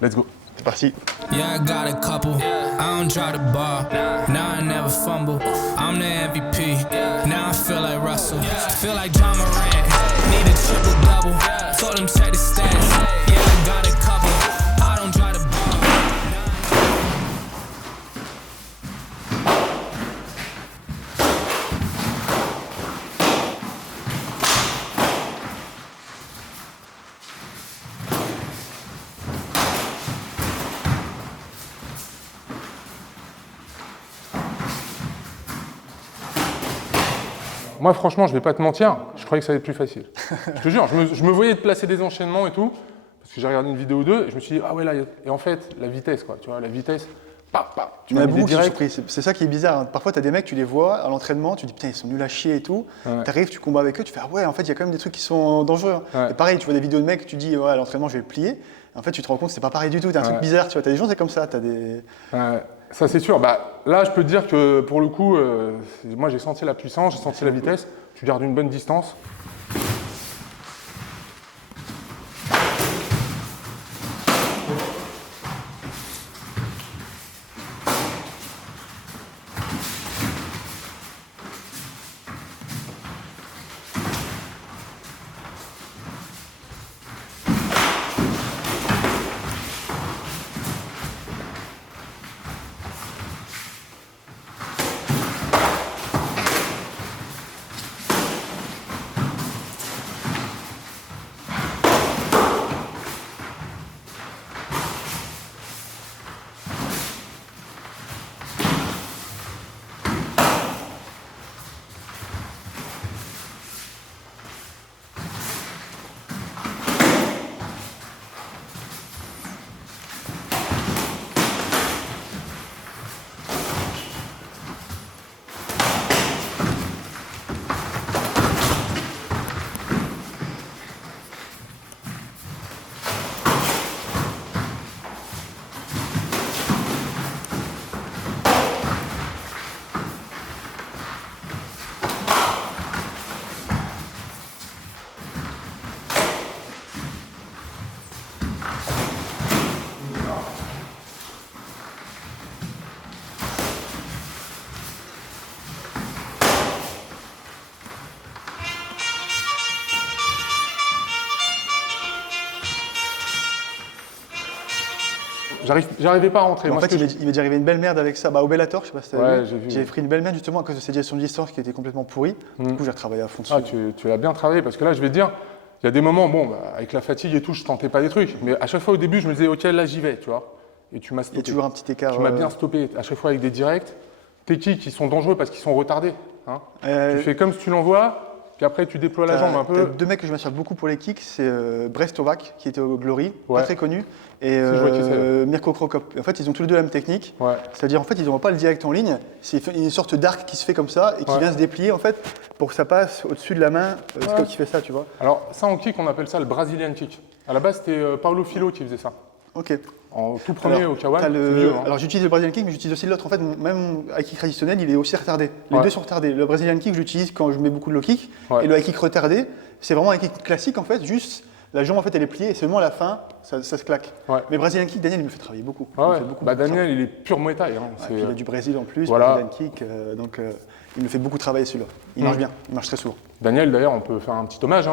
Let's go. C'est parti. Yeah, I got a couple. I don't try to ball. Now I never fumble. I'm the MVP. Now I feel like Russell. Feel like John Morant. Need a triple double. Told him check the stats. Yeah, I got a couple. I don't try to ball. Moi, franchement, je vais pas te mentir, je croyais que ça allait être plus facile. Je te jure, je me voyais te placer des enchaînements et tout, parce que j'ai regardé une vidéo ou deux, et je me suis dit, ah ouais, là, et en fait, la vitesse, quoi, tu vois, la vitesse, pap, pap, tu Il y en m'as a mis beaucoup qui sont direct. surpris. C'est ça qui est bizarre. Hein. Parfois, tu as des mecs, tu les vois à l'entraînement, tu dis putain, ils sont nuls à chier et tout. Ouais. Tu arrives, tu combats avec eux, tu fais ah ouais, en fait, il y a quand même des trucs qui sont dangereux. Ouais. Et pareil, tu vois des vidéos de mecs, tu dis ouais, à l'entraînement, je vais le plier. En fait, tu te rends compte que c'est pas pareil du tout. T'as un truc Ouais. bizarre, tu vois. T'as des gens, c'est comme ça. T'as des. Ça, c'est sûr. Bah, là, je peux te dire que, pour le coup, moi, j'ai senti la puissance, j'ai senti la vitesse, tu gardes une bonne distance. J'arrivais pas à rentrer. En Moi, fait, ce que il m'est déjà arrivé une belle merde avec ça. Au Bellator, je sais pas si t'as Ouais, vu. j'ai vu. J'ai pris une belle merde justement à cause de cette gestion de distance qui était complètement pourrie. Du coup, j'ai retravaillé à fond dessus. Ah, tu l'as bien travaillé parce que là, je vais te dire, il y a des moments, bon, avec la fatigue et tout, je tentais pas des trucs. Mais à chaque fois au début, je me disais, ok, là, j'y vais, tu vois. Et tu m'as Il y a stoppé. toujours un petit écart. Tu m'as bien stoppé. À chaque fois avec des directs, tes kicks, qui sont dangereux parce qu'ils sont retardés. Hein. Tu fais comme si tu l'envoies. Puis après, tu déploies la jambe un T'as peu. deux mecs que je m'assure beaucoup pour les kicks, c'est Brestovac, qui était au Glory, Ouais. pas très connu, et je vois qui c'est. Mirko Krokop. En fait, ils ont tous les deux la même technique. Ouais. C'est-à-dire, en fait, ils n'envoient pas le direct en ligne. C'est une sorte d'arc qui se fait comme ça et qui vient se déplier, en fait, pour que ça passe au-dessus de la main. C'est comme qui fait ça, tu vois. Alors, ça en kick, on appelle ça le Brazilian kick. À la base, c'était Paulo Filo qui faisait ça. Ok. En tout premier Alors, au Kawan, t'as c'est vieux. Hein. Alors j'utilise le Brazilian Kick, mais j'utilise aussi l'autre. En fait, même high kick traditionnel, il est aussi retardé. Les Ouais. deux sont retardés. Le Brazilian Kick, j'utilise quand je mets beaucoup de low kick. Ouais. Et le high kick retardé, c'est vraiment un kick classique en fait. Juste, la jambe en fait, elle est pliée et seulement à la fin, ça se claque. Ouais. Mais Brazilian Kick, Daniel, il me fait travailler beaucoup. Ah Il me ouais. fait beaucoup, Bah, beaucoup Daniel, il est pur Muay Thai. Hein. travailler. C'est- Et puis, il a du Brésil en plus, Voilà. Brazilian Kick. Donc, il me fait beaucoup travailler celui-là. Il marche bien, il marche très souvent. Daniel, d'ailleurs, on peut faire un petit hommage. Hein.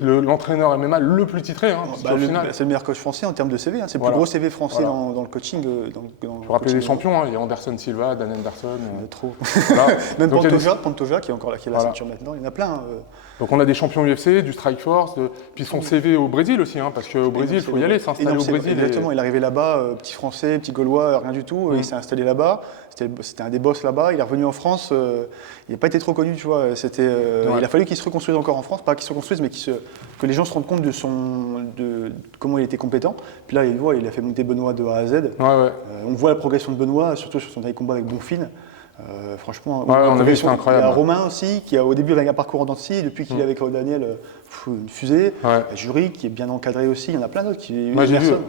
L'entraîneur MMA le plus titré, hein, parce qu'au final. C'est le meilleur coach français en termes de CV. C'est le Voilà. plus gros CV français Voilà. dans le coaching. Dans Pour rappeler les champions, hein, il y a Anderson Silva, Dan Anderson. Trop. Voilà. Même Donc, il y a des- Pantoja qui est encore là, qui a la Voilà. ceinture maintenant. Il y en a plein. Donc on a des champions UFC, du Strikeforce, puis son CV au Brésil aussi, hein, parce qu'au Brésil, il faut y aller, s'installer au Brésil. Exactement, il est arrivé là-bas, petit français, petit gaulois, rien du tout. Il s'est installé là-bas. C'était un des boss là-bas. Il est revenu en France. Il n'a pas été trop connu, tu vois. Il a fallu qu'il se reconstruise encore en France. Pas qu'il se reconstruise, mais que les gens se rendent compte de comment il était compétent. Puis là, il a fait monter Benoît de A à Z. Ouais. On voit la progression de Benoît, surtout sur son dernier combat avec Bonfim. Franchement, Ouais, on a vu, c'était incroyable. Il y a Romain aussi, qui au début avait un parcours en dents de scie, et depuis qu'il est avec Daniel, une fusée. Ouais. Il y a Jury qui est bien encadré aussi, il y en a plein d'autres qui. Moi, j'ai vu. Emerson.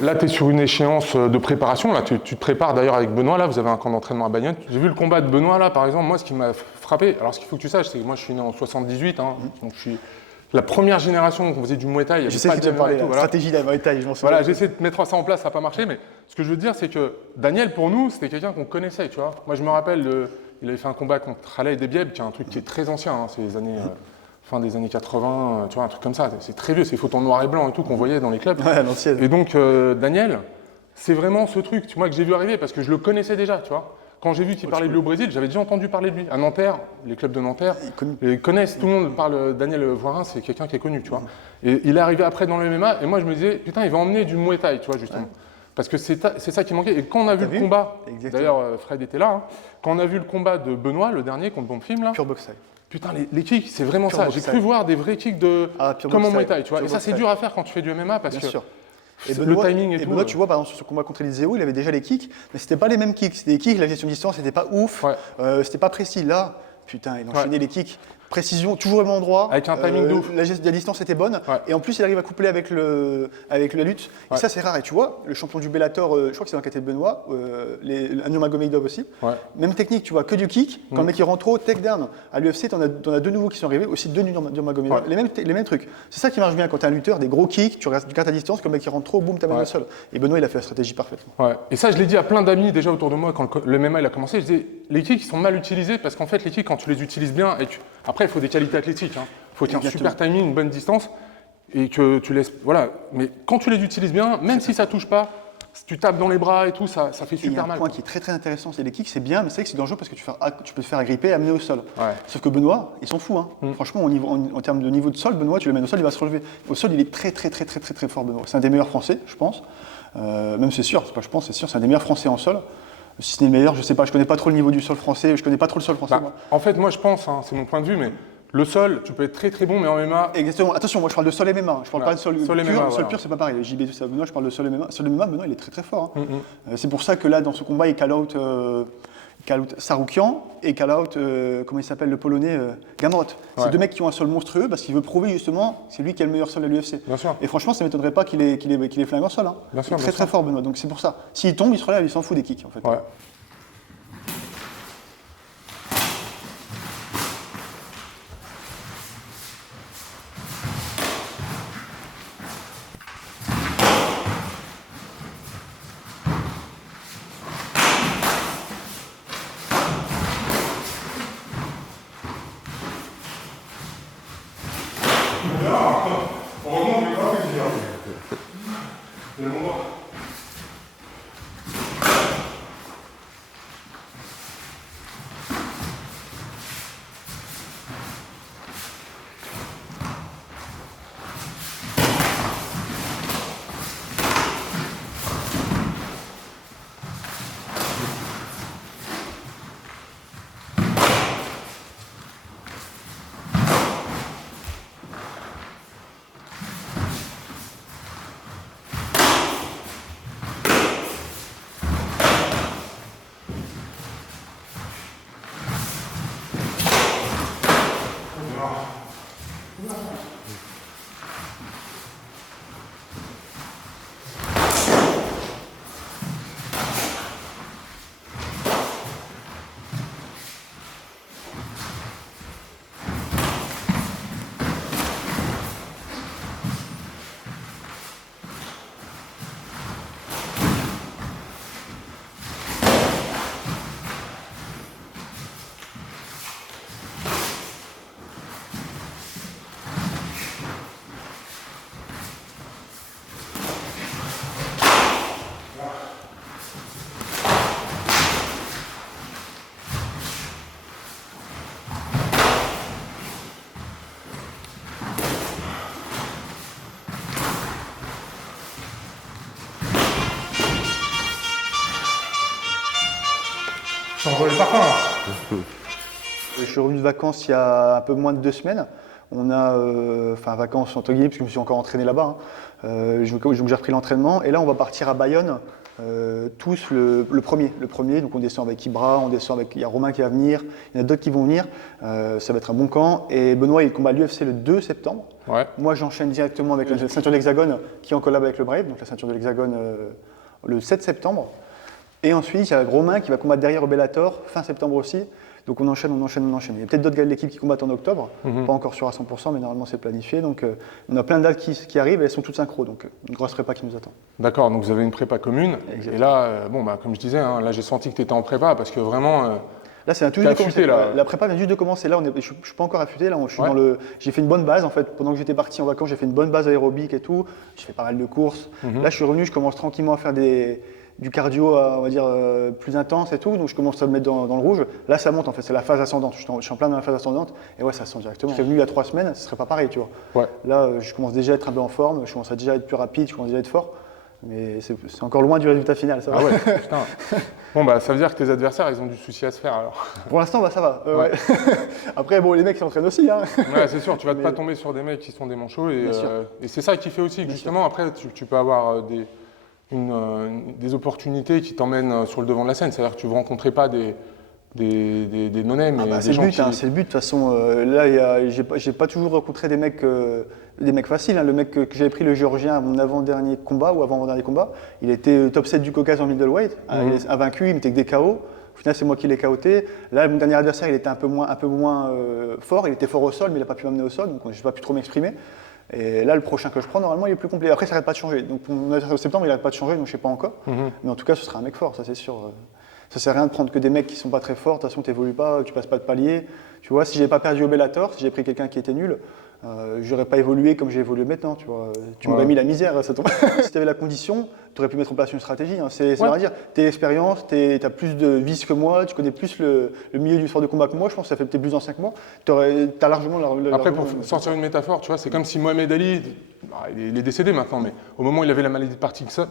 Là, tu es sur une échéance de préparation. Là, tu te prépares d'ailleurs avec Benoît. Là, vous avez un camp d'entraînement à Bagnères. J'ai vu le combat de Benoît, là, par exemple. Moi, ce qui m'a frappé, alors ce qu'il faut que tu saches, c'est que moi, je suis né en 78. Hein, donc, je suis la première génération qu'on faisait du Muay Thai. Il y Je avait sais pas ce que de tu as parlé, MMA et tout, la voilà. stratégie de la Muay Thai, je m'en souviens. Voilà, j'ai essayé de mettre ça en place, ça n'a pas marché, mais ce que je veux dire, c'est que Daniel, pour nous, c'était quelqu'un qu'on connaissait, tu vois. Moi, je me rappelle, il avait fait un combat contre Haleh Debieb, qui est un truc qui est très ancien, hein, c'est les années, fin des années 80, tu vois, un truc comme ça. C'est très vieux, c'est photos en noir et blanc et tout qu'on voyait dans les clubs. Ouais, à l'ancienne. Et donc, Daniel, c'est vraiment ce truc, tu vois, que j'ai vu arriver, parce que je le connaissais déjà, tu vois. Quand j'ai vu qu'il parlait de lui au Brésil, j'avais déjà entendu parler de lui. À Nanterre, les clubs de Nanterre, ils connaissent, tout le monde parle Daniel Voirin, c'est quelqu'un qui est connu, tu vois. Et il est arrivé après dans le MMA, et moi je me disais, putain, il va emmener du Muay Thai, tu vois, justement. Ouais. Parce que c'est ça qui manquait. Et quand on a vu le combat, d'ailleurs Fred était là, hein, quand on a vu le combat de Benoît, le dernier contre Bonfim, là. Pure boxe Thai. Putain, les kicks, c'est vraiment ça. J'ai cru voir des vrais kicks de comme en Muay Thai, tu vois. Et ça, c'est dur à faire quand tu fais du MMA parce que le timing et tout. Benoît, tu vois, par exemple, sur ce combat contre Eliseo, il avait déjà les kicks, mais c'était pas les mêmes kicks. C'était des kicks, la gestion de distance, c'était pas ouf, c'était pas précis. Là, putain, il enchaînait les kicks. Précision, toujours au même endroit. Avec un timing de ouf. La distance était bonne. Et en plus, il arrive à coupler avec la lutte. Et ça, c'est rare. Et tu vois, le champion du Bellator, je crois que c'est dans la catégorie de Benoît, Nurmagomedov aussi. Même technique, tu vois, que du kick. Quand le mec il rentre trop, takedown. À l'UFC, t'en as deux nouveaux qui sont arrivés, aussi deux Nurmagomedov. Les mêmes trucs. C'est ça qui marche bien quand t'es un lutteur, des gros kicks, tu gardes ta distance, quand le mec il rentre trop, boum, t'amènes au sol. Et Benoît, il a fait la stratégie parfaitement. Et ça, je l'ai dit à plein d'amis déjà autour de moi quand le MMA il a commencé. Je disais, les kicks ils sont mal utilisés parce qu'en fait, les kicks, quand tu les utilises bien, après, il faut des qualités athlétiques. Il faut qu'il y ait un super timing, une bonne distance et que tu laisses. Voilà. Mais quand tu les utilises bien, même si ça touche pas, si tu tapes dans les bras et tout, ça fait super mal. Il y a un point qui est très très intéressant, c'est les kicks, c'est bien, mais c'est vrai que c'est dangereux parce que tu peux te faire agripper et amener au sol. Sauf que Benoît, il s'en fout. Franchement, en termes de niveau de sol, Benoît, tu le mets au sol, il va se relever. Au sol, il est très très très très très très fort, Benoît. C'est un des meilleurs Français, je pense. Même c'est sûr, c'est sûr, c'est un des meilleurs Français en sol. Si c'est le meilleur, je sais pas, je connais pas trop le niveau du sol français, je connais pas trop le sol français. Moi. En fait, moi je pense, c'est mon point de vue, mais le sol, tu peux être très très bon, mais en MMA. Exactement. Attention, moi je parle de sol MMA. Je parle pas de sol pur. MMA, sol pur, c'est pas pareil. JB, tout ça. Benoît, je parle de sol MMA. Sol MMA, Benoît, il est très très fort. C'est pour ça que là, dans ce combat, il call out Saroukian et call out, comment il s'appelle, le Polonais, Gamrot. C'est deux mecs qui ont un sol monstrueux parce qu'il veut prouver justement que c'est lui qui a le meilleur sol à l'UFC. Et franchement, ça ne m'étonnerait pas qu'il ait flingue en sol. Très très fort, Benoît. Donc c'est pour ça. S'il tombe, il se relève, il s'en fout des kicks en fait. Je suis revenu de vacances il y a un peu moins de 2 semaines. On a, vacances entre guillemets, parce que je me suis encore entraîné là-bas. J'ai repris l'entraînement. Et là, on va partir à Bayonne, tous le premier. Donc on descend avec Ibra, il y a Romain qui va venir, il y en a d'autres qui vont venir. Ça va être un bon camp. Et Benoît, il combat l'UFC le 2 septembre. Moi, j'enchaîne directement avec la ceinture de l'Hexagone, qui est en collab avec le Brave, donc la ceinture de l'Hexagone le 7 septembre. Et ensuite, il y a Romain qui va combattre derrière au Bellator, fin septembre aussi. Donc on enchaîne. Il y a peut-être d'autres gars de l'équipe qui combattent en octobre, pas encore sûr à 100%, mais normalement c'est planifié. Donc on a plein de dates qui arrivent et elles sont toutes synchro, donc une grosse prépa qui nous attend. D'accord, donc vous avez une prépa commune. Exactement. Et là, comme je disais, là j'ai senti que tu étais en prépa parce que vraiment. Là, c'est un tout juste de commencer. La prépa vient juste de commencer. Là, je ne suis pas encore affûté. Là, j'ai fait une bonne base en fait. Pendant que j'étais parti en vacances, j'ai fait une bonne base aérobique et tout. J'ai fait pas mal de courses. Là, je suis revenu, je commence tranquillement à faire du cardio, on va dire, plus intense et tout. Donc, je commence à me mettre dans le rouge. Là, ça monte en fait. C'est la phase ascendante. Je suis en plein dans la phase ascendante. Et ouais, ça sent directement. Je serais venu il y a 3 semaines, ce serait pas pareil, tu vois. Là, je commence déjà à être un peu en forme. Je commence à déjà être plus rapide. Je commence déjà à être fort. Mais c'est encore loin du résultat final, ça va. Ah ouais, putain. Bon, bah, ça veut dire que tes adversaires, ils ont du souci à se faire alors. Pour l'instant, bah, ça va. Ouais. Après, bon, les mecs s'entraînent aussi. Hein. Ouais, c'est sûr, tu vas Mais- pas tomber sur des mecs qui sont des manchots. Bien sûr. Et c'est ça qui fait aussi que justement, après, tu peux avoir des opportunités qui t'emmènent sur le devant de la scène. C'est-à-dire que tu ne rencontreras pas des no-name, mais Bah, des c'est le gens but, qui... hein, c'est le but. De toute façon, là, j'ai pas toujours rencontré des mecs faciles. Hein. Le mec que j'avais pris, le Géorgien, à mon avant-dernier combat ou avant-dernier combat, il était top 7 du Caucase en middleweight. Il est invaincu, il mettait que des KO. Au final, c'est moi qui l'ai KOté. Là, mon dernier adversaire, il était un peu moins fort. Il était fort au sol, mais il n'a pas pu m'amener au sol, donc je n'ai pas pu trop m'exprimer. Et là, le prochain que je prends, normalement, il est plus complet. Après, ça n'arrête pas de changer. Donc, pour mon adversaire de septembre, il n'arrête pas de changer, donc je ne sais pas encore. Mais en tout cas, ce sera un mec fort, ça c'est sûr. Ça sert à rien de prendre que des mecs qui sont pas très forts. De toute façon, tu n'évolues pas, tu passes pas de palier. Tu vois, si j'avais pas perdu au Bellator, si j'avais pris quelqu'un qui était nul, j'aurais pas évolué comme j'ai évolué maintenant. Tu vois, tu m'aurais mis la misère. Ça tombe. Si tu avais la condition, tu aurais pu mettre en place une stratégie. Hein. C'est vrai à dire. Tu as l'expérience, tu as plus de vis que moi, tu connais plus le milieu du sport de combat que moi. Je pense que ça fait peut-être plus dans 5 mois. Tu as largement Après, pour sortir une métaphore, tu vois, c'est comme si Mohamed Ali, il est décédé maintenant, mais au moment où il avait la maladie de Parkinson,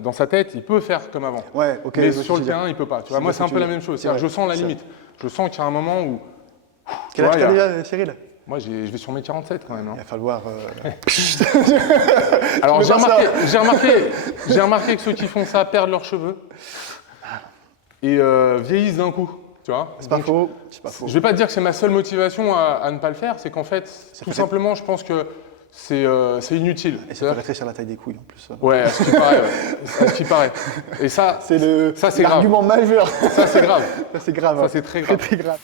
dans sa tête, il peut faire comme avant. Ouais, ok. Mais sur le terrain, il peut pas. Tu vois, moi, c'est un peu la même chose. C'est-à-dire que je sens la limite. Je sens qu'il y a un moment où. Quel âge t'as déjà, Cyril? Moi, je vais sur mes 47 quand même. Hein. Il va falloir. Alors, j'ai remarqué que ceux qui font ça perdent leurs cheveux et vieillissent d'un coup. Tu vois. C'est pas faux. C'est pas faux. Je vais pas te dire que c'est ma seule motivation à ne pas le faire, c'est qu'en fait, tout simplement, je pense que c'est inutile. Et ça peut rétrécir la taille des couilles en plus. Ouais, à ce qui paraît. À ce qui paraît. Et ça, C'est grave. l'argument majeur. Ça, c'est grave. Ça, c'est grave. Ça, c'est très grave. Très grave.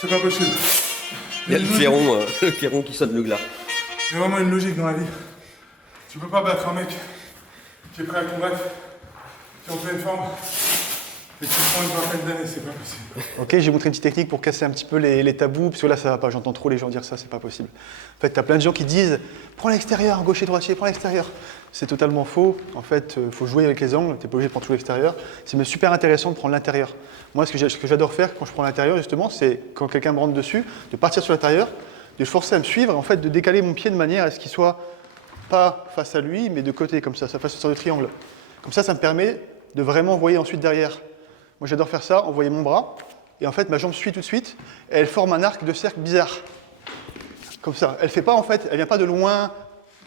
C'est pas possible. Il y a le clairon qui sonne le glas. Il y a vraiment une logique dans la vie. Tu peux pas battre un mec qui est prêt à combattre, qui est en pleine forme, et qui prend une vingtaine d'années, c'est pas possible. Ok, j'ai montré une petite technique pour casser un petit peu les tabous, parce que là ça va pas, j'entends trop les gens dire ça, c'est pas possible. En fait, t'as plein de gens qui disent prends l'extérieur, gaucher, droitier, prends l'extérieur. C'est totalement faux. En fait, faut jouer avec les angles, t'es pas obligé de prendre tout l'extérieur. C'est même super intéressant de prendre l'intérieur. Moi, ce que j'adore faire quand je prends l'intérieur, justement, c'est quand quelqu'un me rentre dessus, de partir sur l'intérieur, de le forcer à me suivre, en fait, de décaler mon pied de manière à ce qu'il soit pas face à lui, mais de côté, comme ça fasse une sorte de triangle. Comme ça me permet de vraiment envoyer ensuite derrière. Moi, j'adore faire ça, envoyer mon bras, et en fait, ma jambe suit tout de suite, et elle forme un arc de cercle bizarre. Comme ça. Elle fait pas, en fait, elle vient pas de loin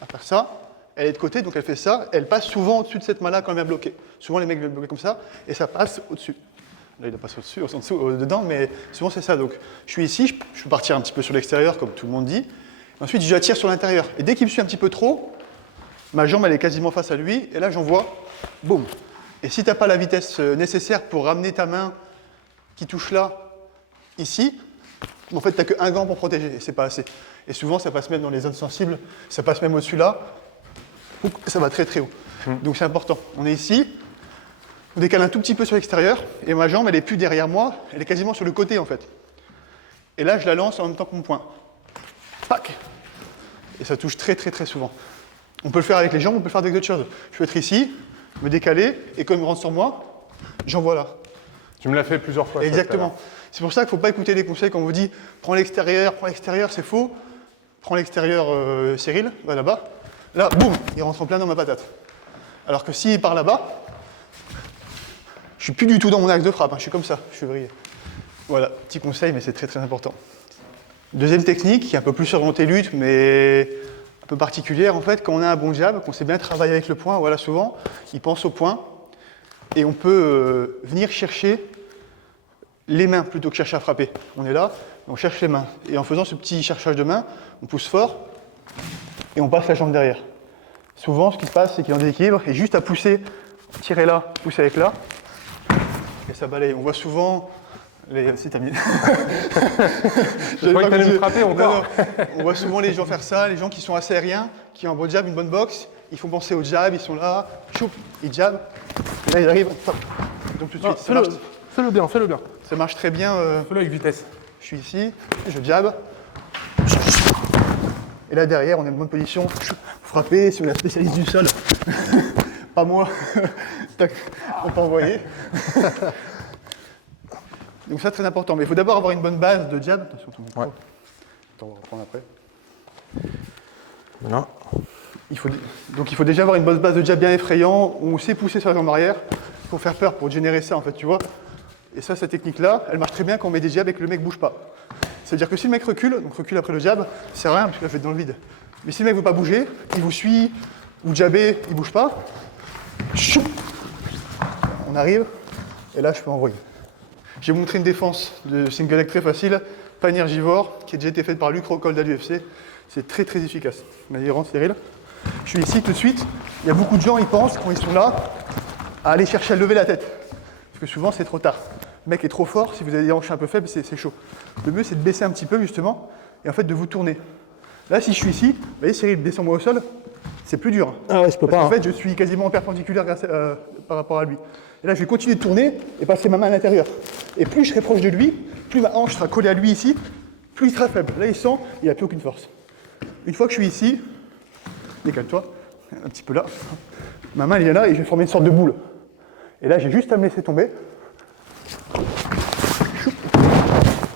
à faire ça, elle est de côté, donc elle fait ça, elle passe souvent au-dessus de cette main-là quand elle vient bloquer. Souvent, les mecs viennent bloquer comme ça, et ça passe au-dessus. Là, il doit passer au-dessus, en dessous, dedans, mais souvent, c'est ça. Donc, je suis ici, je peux partir un petit peu sur l'extérieur, comme tout le monde dit. Ensuite, j'attire sur l'intérieur. Et dès qu'il me suit un petit peu trop, ma jambe, elle est quasiment face à lui, et là, j'envoie, boum. Et si tu n'as pas la vitesse nécessaire pour ramener ta main qui touche là, ici, en fait, tu n'as qu'un gant pour protéger, et c'est pas assez. Et souvent, ça passe même dans les zones sensibles, ça passe même au-dessus là, ça va très très haut. Donc c'est important. On est ici, on décale un tout petit peu sur l'extérieur, et ma jambe, elle est plus derrière moi, elle est quasiment sur le côté en fait. Et là, je la lance en même temps que mon poing. Pac! Et ça touche très très très souvent. On peut le faire avec les jambes, on peut le faire avec d'autres choses. Je peux être ici, me décaler, et quand il me rentre sur moi, j'envoie là. Tu me l'as fait plusieurs fois. ça, Exactement. C'est pour ça qu'il ne faut pas écouter les conseils quand on vous dit prends l'extérieur, c'est faux. Prends l'extérieur, Cyril, va là-bas. Là, boum, il rentre en plein dans ma patate. Alors que s'il part là-bas, je suis plus du tout dans mon axe de frappe, hein, je suis comme ça, je suis vrillé. Voilà, petit conseil, mais c'est très très important. Deuxième technique, qui est un peu plus orientée lutte, mais un peu particulière en fait, quand on a un bon jab, qu'on sait bien travailler avec le poing, voilà souvent, il pense au poing, et on peut venir chercher les mains plutôt que chercher à frapper. On est là, on cherche les mains. Et en faisant ce petit cherchage de mains, on pousse fort et on passe la jambe derrière. Souvent, ce qui se passe, c'est qu'il y a un déséquilibre et juste à pousser, tirer là, pousser avec là, et ça balaye. On voit souvent les... Si, t'as mis... Je crois que t'allais me frapper encore. Non. On voit souvent les gens faire ça, les gens qui sont assez aériens, qui ont un bon jab, une bonne boxe, ils font penser au jab, ils sont là, choup, ils jab, et là ils arrivent, hop. Donc tout de suite, Fais-le bien, fais-le bien. ça marche très bien. Fais-le avec vitesse. Je suis ici, je jab. Et là derrière, on est en bonne position. Frapper sur la spécialiste du sol. Pas moi. Tac, on peut envoyer. Donc ça, très important. Mais il faut d'abord avoir une bonne base de jab. Attention, ton micro. Ouais. Attends, on va reprendre après. Voilà. Donc il faut déjà avoir une bonne base de jab bien effrayant, où on sait pousser sur la jambe arrière pour faire peur, pour générer ça en fait, tu vois. Et ça, cette technique-là, elle marche très bien quand on met des jabs et que le mec bouge pas. C'est-à-dire que si le mec recule, donc recule après le jab, ça sert à rien parce qu'il a fait dans le vide. Mais si le mec ne veut pas bouger, il vous suit, vous jabez, il bouge pas, chou, on arrive, et là je peux envoyer. J'ai montré une défense de single leg très facile, pas énergivore, qui a déjà été faite par Luc Rockhold à l'UFC. C'est très très efficace. Vas-y, rentre Cyril. Je suis ici tout de suite. Il y a beaucoup de gens, ils pensent, quand ils sont là, à aller chercher à lever la tête. Parce que souvent c'est trop tard. Le mec est trop fort, si vous avez des hanches un peu faibles, c'est chaud. Le mieux c'est de baisser un petit peu justement, et en fait de vous tourner. Là si je suis ici, vous voyez Cyril, descends-moi au sol, c'est plus dur. Ah ouais, je peux pas. En fait je suis quasiment perpendiculaire par rapport à lui. Et là je vais continuer de tourner et passer ma main à l'intérieur. Et plus je serai proche de lui, plus ma hanche sera collée à lui ici, plus il sera faible. Là il sent, il n'a plus aucune force. Une fois que je suis ici, décale-toi, un petit peu là, ma main elle est là et je vais former une sorte de boule. Et là j'ai juste à me laisser tomber.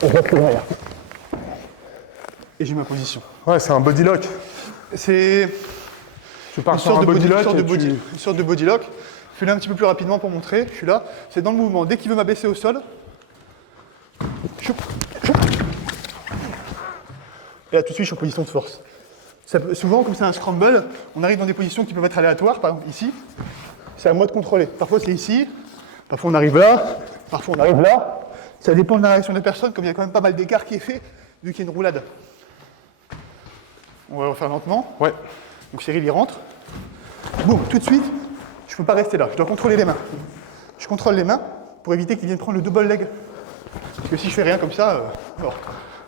Et je reste derrière. Et j'ai ma position. Ouais, c'est un body lock. C'est Tu pars une sur un body lock. une sorte de body lock. Fais-le un petit peu plus rapidement pour montrer. Je suis là. C'est dans le mouvement. Dès qu'il veut m'abaisser au sol, choup, choup. Et là tout de suite je suis en position de force. Souvent comme c'est un scramble, on arrive dans des positions qui peuvent être aléatoires. Par exemple ici, c'est à moi de contrôler. Parfois c'est ici, parfois on arrive là, parfois on arrive là. Ça dépend de la réaction de la personne, comme il y a quand même pas mal d'écart qui est fait, vu qu'il y a une roulade. On va le refaire lentement. Ouais. Donc Cyril il rentre. Boum, tout de suite, je ne peux pas rester là, je dois contrôler les mains. Je contrôle les mains pour éviter qu'il vienne prendre le double leg. Parce que si je fais rien comme ça, mort.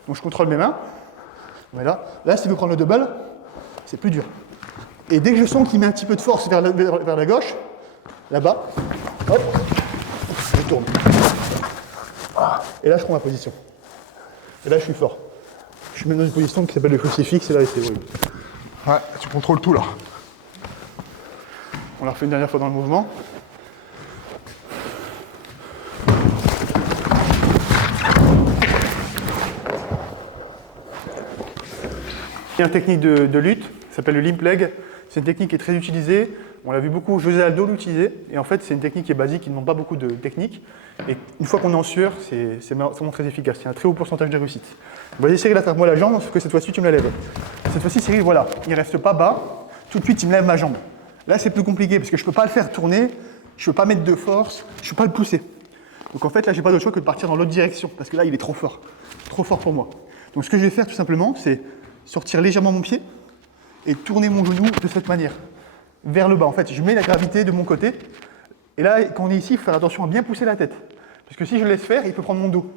Donc je contrôle mes mains. Voilà. Là, s'il veut prendre le double, c'est plus dur. Et dès que je sens qu'il met un petit peu de force vers la gauche, là-bas, hop, je tourne. Et là, je prends ma position. Et là, je suis fort. Je suis même dans une position qui s'appelle le crucifix, et là, c'est horrible. Ouais, tu contrôles tout là. On l'a refait une dernière fois dans le mouvement. Il y a une technique de lutte, ça s'appelle le limp leg. C'est une technique qui est très utilisée. On l'a vu beaucoup, José Aldo l'utiliser. Et en fait, c'est une technique qui est basique, qui ne demande pas beaucoup de technique. Et une fois qu'on est en sueur, c'est vraiment très efficace. Il y a un très haut pourcentage de réussite. Vas-y Cyril, attrape-moi la jambe, sauf que cette fois-ci, tu me la lèves. Cette fois-ci, Cyril, voilà, il ne reste pas bas. Tout de suite, il me lève ma jambe. Là, c'est plus compliqué parce que je ne peux pas le faire tourner, je ne peux pas mettre de force, je ne peux pas le pousser. Donc en fait, là, j'ai pas d'autre choix que de partir dans l'autre direction parce que là, il est trop fort pour moi. Donc ce que je vais faire tout simplement, c'est sortir légèrement mon pied et tourner mon genou de cette manière, vers le bas. En fait, je mets la gravité de mon côté. Et là, quand on est ici, il faut faire attention à bien pousser la tête. Parce que si je le laisse faire, il peut prendre mon dos.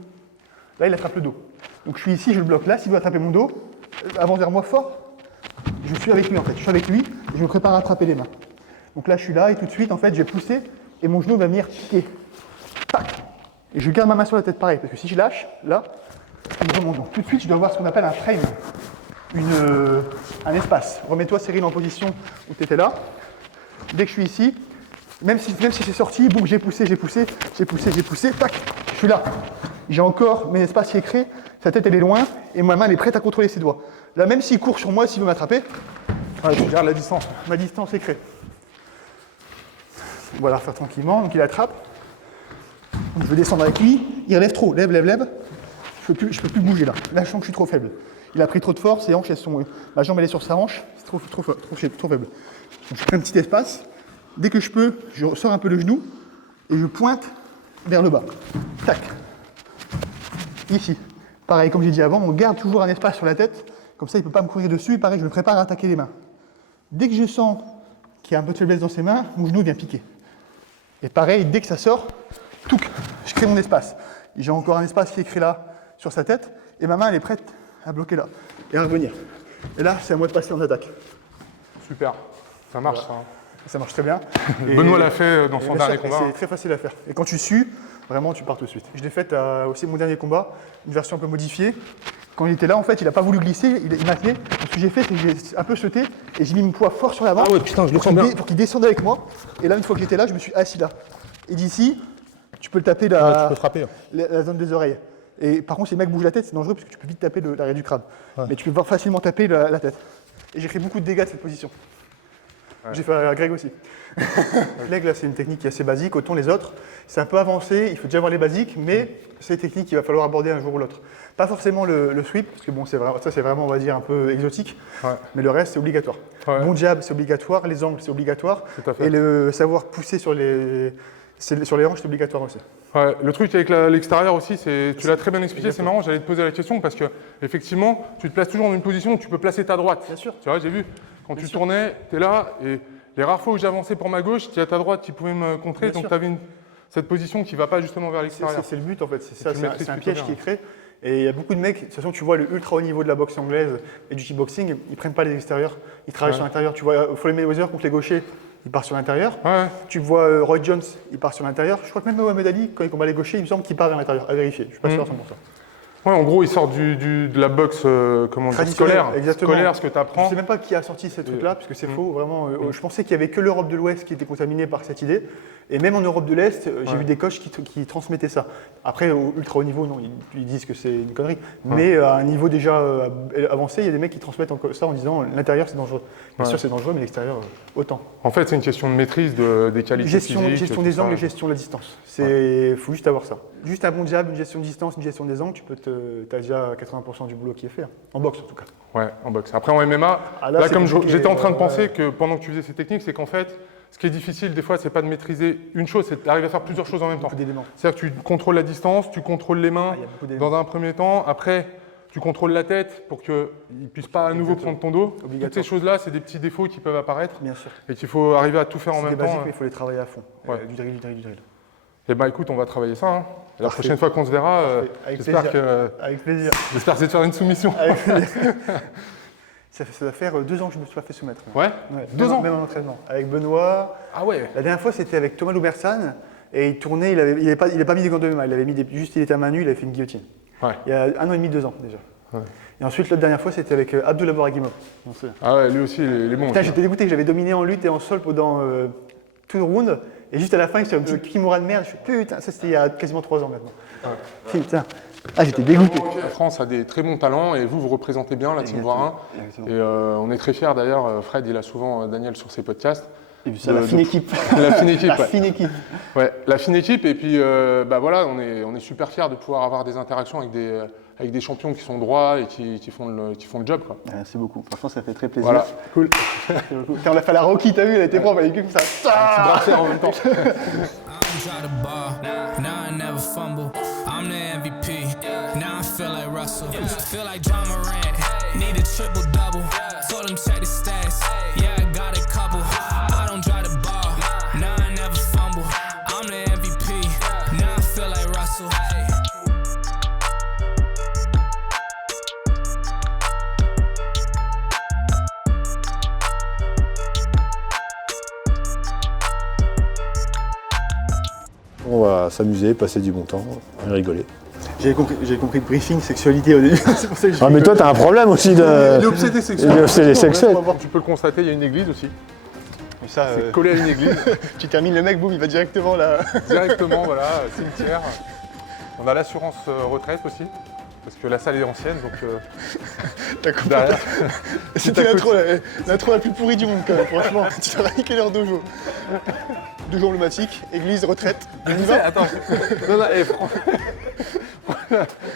Là, il attrape le dos. Donc je suis ici, je le bloque là. S'il veut attraper mon dos, avance vers moi fort. Je suis avec lui en fait. Je suis avec lui et je me prépare à attraper les mains. Donc là, je suis là et tout de suite, en fait, je vais pousser et mon genou va venir piquer. Tac. Et je garde ma main sur la tête pareil, parce que si je lâche, là, je remonte. Donc tout de suite, je dois avoir ce qu'on appelle un frame, un espace. Remets-toi, Cyril, en position où tu étais là. Dès que je suis ici, même si c'est sorti, boum, j'ai poussé, tac, je suis là. J'ai encore mon espace qui est créé, sa tête elle est loin et ma main elle est prête à contrôler ses doigts. Là, même s'il court sur moi, s'il veut m'attraper, Je garde la distance. ma distance est créée. On va la refaire tranquillement, donc il attrape. Donc je veux descendre avec lui, il relève trop, lève. Je peux plus bouger là. Là, je sens que je suis trop faible. Il a pris trop de force, ses hanches, ma jambe elle est sur sa hanche, c'est trop faible. Donc je prends un petit espace. Dès que je peux, je sors un peu le genou et je pointe vers le bas. Tac. Ici. Pareil, comme j'ai dit avant, on garde toujours un espace sur la tête. Comme ça, il ne peut pas me courir dessus. Et pareil, je me prépare à attaquer les mains. Dès que je sens qu'il y a un peu de faiblesse dans ses mains, mon genou vient piquer. Et pareil, dès que ça sort, touc, je crée mon espace. J'ai encore un espace qui est créé là, sur sa tête. Et ma main, elle est prête à bloquer là. Et à revenir. Et là, c'est à moi de passer en attaque. Super, ça marche Voilà. ça. Ça marche très bien. Benoît l'a fait dans son bien dernier sûr, combat. C'est très facile à faire. Et quand tu sues, vraiment, tu pars tout de suite. Je l'ai fait aussi mon dernier combat, une version un peu modifiée. Quand il était là, en fait, il n'a pas voulu glisser, il m'a tenu. Donc, ce que j'ai fait, c'est que j'ai un peu sauté et j'ai mis mon poids fort sur l'avant. Ah ouais, putain, je le sens bien. Pour qu'il descende avec moi. Et là, une fois qu'il était là, je me suis assis là. Et d'ici, tu peux le taper Tu peux frapper. la zone des oreilles. Et par contre, si le mec bouge la tête, c'est dangereux parce que tu peux vite taper l'arrière du crâne. Mais tu peux facilement taper la tête. Et j'ai fait beaucoup de dégâts de cette position. J'ai fait à Greg aussi. L'aigle, c'est une technique qui est assez basique. Autant les autres, c'est un peu avancé, il faut déjà avoir les basiques, mais c'est des techniques qu'il va falloir aborder un jour ou l'autre. Pas forcément le sweep, parce que bon, ça c'est vraiment, on va dire, un peu exotique, mais le reste, c'est obligatoire. Ouais. Bon jab, c'est obligatoire, les angles, c'est obligatoire, Tout à fait. et le savoir pousser sur les hanches, c'est obligatoire aussi. Ouais, le truc avec l'extérieur aussi, tu l'as très bien expliqué, c'est marrant, j'allais te poser la question parce que effectivement, tu te places toujours dans une position où tu peux placer ta droite. Bien sûr. Tu vois, j'ai vu, quand tu tournais, tu es là, et les rares fois où j'avançais pour ma gauche, tu as ta droite qui pouvait me contrer, Bien donc sûr. tu avais cette position qui ne va pas justement vers l'extérieur. C'est le but en fait, c'est tu le ça, maîtrises c'est un plutôt piège bien. qui est créé. Et il y a beaucoup de mecs, de toute façon tu vois le ultra haut niveau de la boxe anglaise et du kickboxing, ils prennent pas les extérieurs, ils travaillent sur l'intérieur. Tu vois Floyd Mayweather contre les gauchers, il part sur l'intérieur. Ouais. Tu vois Roy Jones, il part sur l'intérieur. Je crois que même Mohamed Ali, quand il combat les gauchers, il me semble qu'il part vers l'intérieur, à vérifier. Je suis pas sûr à 100%. Ouais, en gros, il sort de la boxe scolaire, exactement. scolaire, ce que tu Je apprends. sais même pas qui a sorti ces trucs-là, parce que c'est faux, vraiment. Je pensais qu'il y avait que l'Europe de l'Ouest qui était contaminée par cette idée. Et même en Europe de l'Est, j'ai vu des coachs qui transmettaient ça. Après, au ultra haut niveau, non, ils disent que c'est une connerie. Mais à un niveau déjà avancé, il y a des mecs qui transmettent ça en disant l'intérieur c'est dangereux. Bien sûr, c'est dangereux, mais l'extérieur, autant. En fait, c'est une question de maîtrise des qualités Gestion physiques. des tout ça. angles et gestion de la distance. Il faut juste avoir ça. Juste un bon jab, une gestion de distance, une gestion des angles, tu as déjà 80% du boulot qui est fait. En boxe en tout cas. Ouais, en boxe. Après, en MMA, Ah, là, c'est comme compliqué, j'étais en train de ouais. penser que pendant que tu faisais ces techniques, c'est qu'en fait, ce qui est difficile des fois, c'est pas de maîtriser une chose, c'est d'arriver à faire plusieurs choses en même temps. Beaucoup d'éléments. C'est-à-dire que tu contrôles la distance, tu contrôles les mains Ah, il y a beaucoup d'éléments. dans un premier temps. Après, tu contrôles la tête pour qu'ils ne puissent pas à nouveau Exactement. prendre ton dos. Obligatoire. Toutes ces choses-là, c'est des petits défauts qui peuvent apparaître Bien sûr. et qu'il faut arriver à tout faire en C'est même des basiques, temps. mais il faut les travailler à fond. Ouais. Du drill. Et bah écoute, on va travailler ça. Hein. Et la Parfait. prochaine fois qu'on se verra, Avec j'espère plaisir. que Avec plaisir. je vais te faire une soumission. Avec plaisir. Ça va faire 2 ans que je ne me suis pas fait soumettre. Ouais, 2 ans. Même en entraînement. Avec Benoît. Ah ouais. La dernière fois, c'était avec Thomas Loumersan. Et il tournait, il n'avait pas mis des gants de MMA. Il avait mis juste, il était à main nue, il avait fait une guillotine. Ouais. Il y a 1 an et demi, 2 ans déjà. Ouais. Et ensuite, l'autre dernière fois, c'était avec Abdullah Boragimov. Ah ouais, lui aussi, il est bon. Putain, aussi. j'étais dégoûté que j'avais dominé en lutte et en sol pendant tout le round. Et juste à la fin, il se fait un petit kimura de merde. Je suis putain, ça c'était il y a quasiment 3 ans maintenant. Putain. Ah, j'étais dégoûté. La France a des très bons talents et vous représentez bien la Team Voirin. Exactement. Et on est très fiers d'ailleurs, Fred, il a souvent Daniel sur ses podcasts. Et puis ça, la fine équipe. La fine équipe, La ouais. fine équipe. Ouais, la fine équipe. Et puis bah voilà, on est super fiers de pouvoir avoir des interactions avec des champions qui sont droits et qui font le job, quoi. Merci beaucoup. Franchement, ça fait très plaisir. Voilà, cool. Putain, on l'a fait à la Rocky, t'as vu, elle était propre, elle était comme ça. Petit brasseur en même temps. I don't try to ball, now I never fumble. I'm the MVP, now I feel like Russell. Feel like John Morant, need a triple double. Told him check the stats, yeah, I got a couple. I don't try to ball, now I never fumble. I'm the MVP, now I feel like Russell. On va s'amuser, passer du bon temps et rigoler. J'ai compris le briefing sexualité au début. C'est pour ça que j'ai Ah mais toi t'as un problème aussi Il de... est obsédé sexuel. Il est obsédé sexuel. Tu peux le constater, il y a une église aussi. Et ça, C'est collé à une église. tu termines le mec, boum, il va directement là. Directement, voilà, cimetière. On a l'assurance retraite aussi. Parce que la salle est ancienne, donc T'as compris. derrière. C'était l'intro la plus pourrie du monde quand même, franchement. Tu t'aurais niqué leur dojo. Dojo emblématique, église, retraite. On y va. Attends. Non, non,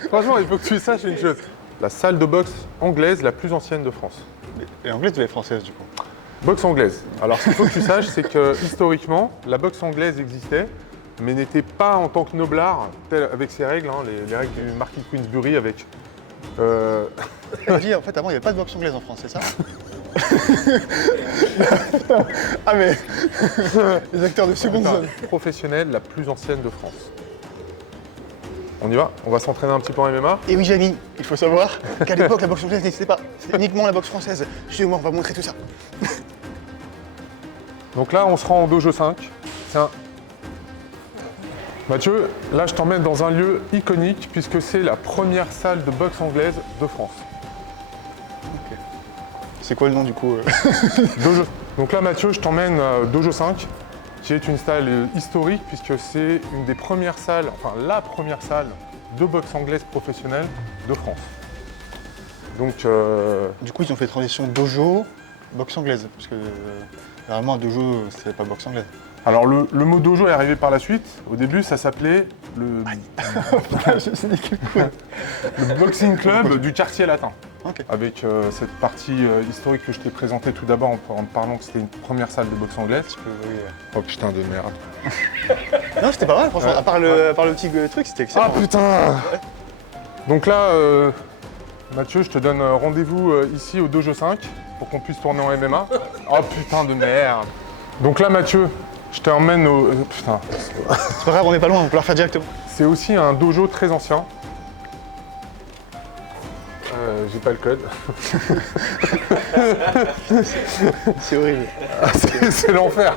franchement, il faut que tu saches une chose. La salle de boxe anglaise la plus ancienne de France. Et anglaise ou les françaises du coup? Boxe anglaise. Alors, ce qu'il faut que tu saches, c'est que historiquement, la boxe anglaise existait, mais n'était pas en tant que noblard, avec ses règles, hein, les règles du marquis de Queensbury avec... Elle dit en fait avant il n'y avait pas de boxe anglaise en France, c'est ça? Ah mais les acteurs de seconde zone. professionnelle la plus ancienne de France. On y va? On va s'entraîner un petit peu en MMA? Et oui Jamie, il faut savoir qu'à l'époque la boxe anglaise n'existait pas. C'était uniquement la boxe française. Suis-moi, on va montrer tout ça. Donc là, on se rend en dojo 5. Mathieu, là, je t'emmène dans un lieu iconique puisque c'est la première salle de boxe anglaise de France. C'est quoi le nom du coup Dojo. Donc là, Mathieu, je t'emmène à Dojo 5, qui est une salle historique puisque c'est une des premières salles, enfin la première salle de boxe anglaise professionnelle de France. Donc, Du coup ils ont fait transition dojo, boxe anglaise. Parce que vraiment un dojo c'était pas boxe anglaise. alors le mot dojo est arrivé par la suite. Au début, ça s'appelait le Boxing Club du quartier latin. Ok. Avec cette partie historique que je t'ai présentée tout d'abord en parlant que c'était une première salle de boxe anglaise. Oh putain de merde. Non c'était pas mal franchement, Ouais. à part le petit truc c'était excellent. Ah putain. Donc là, Mathieu, je te donne rendez-vous ici au Dojo 5 pour qu'on puisse tourner en MMA. Oh putain de merde. Donc là, Mathieu, je t'emmène au... putain. C'est pas grave, on est pas loin, on peut la refaire directement. C'est aussi un dojo très ancien. J'ai pas le code. C'est horrible. C'est l'enfer.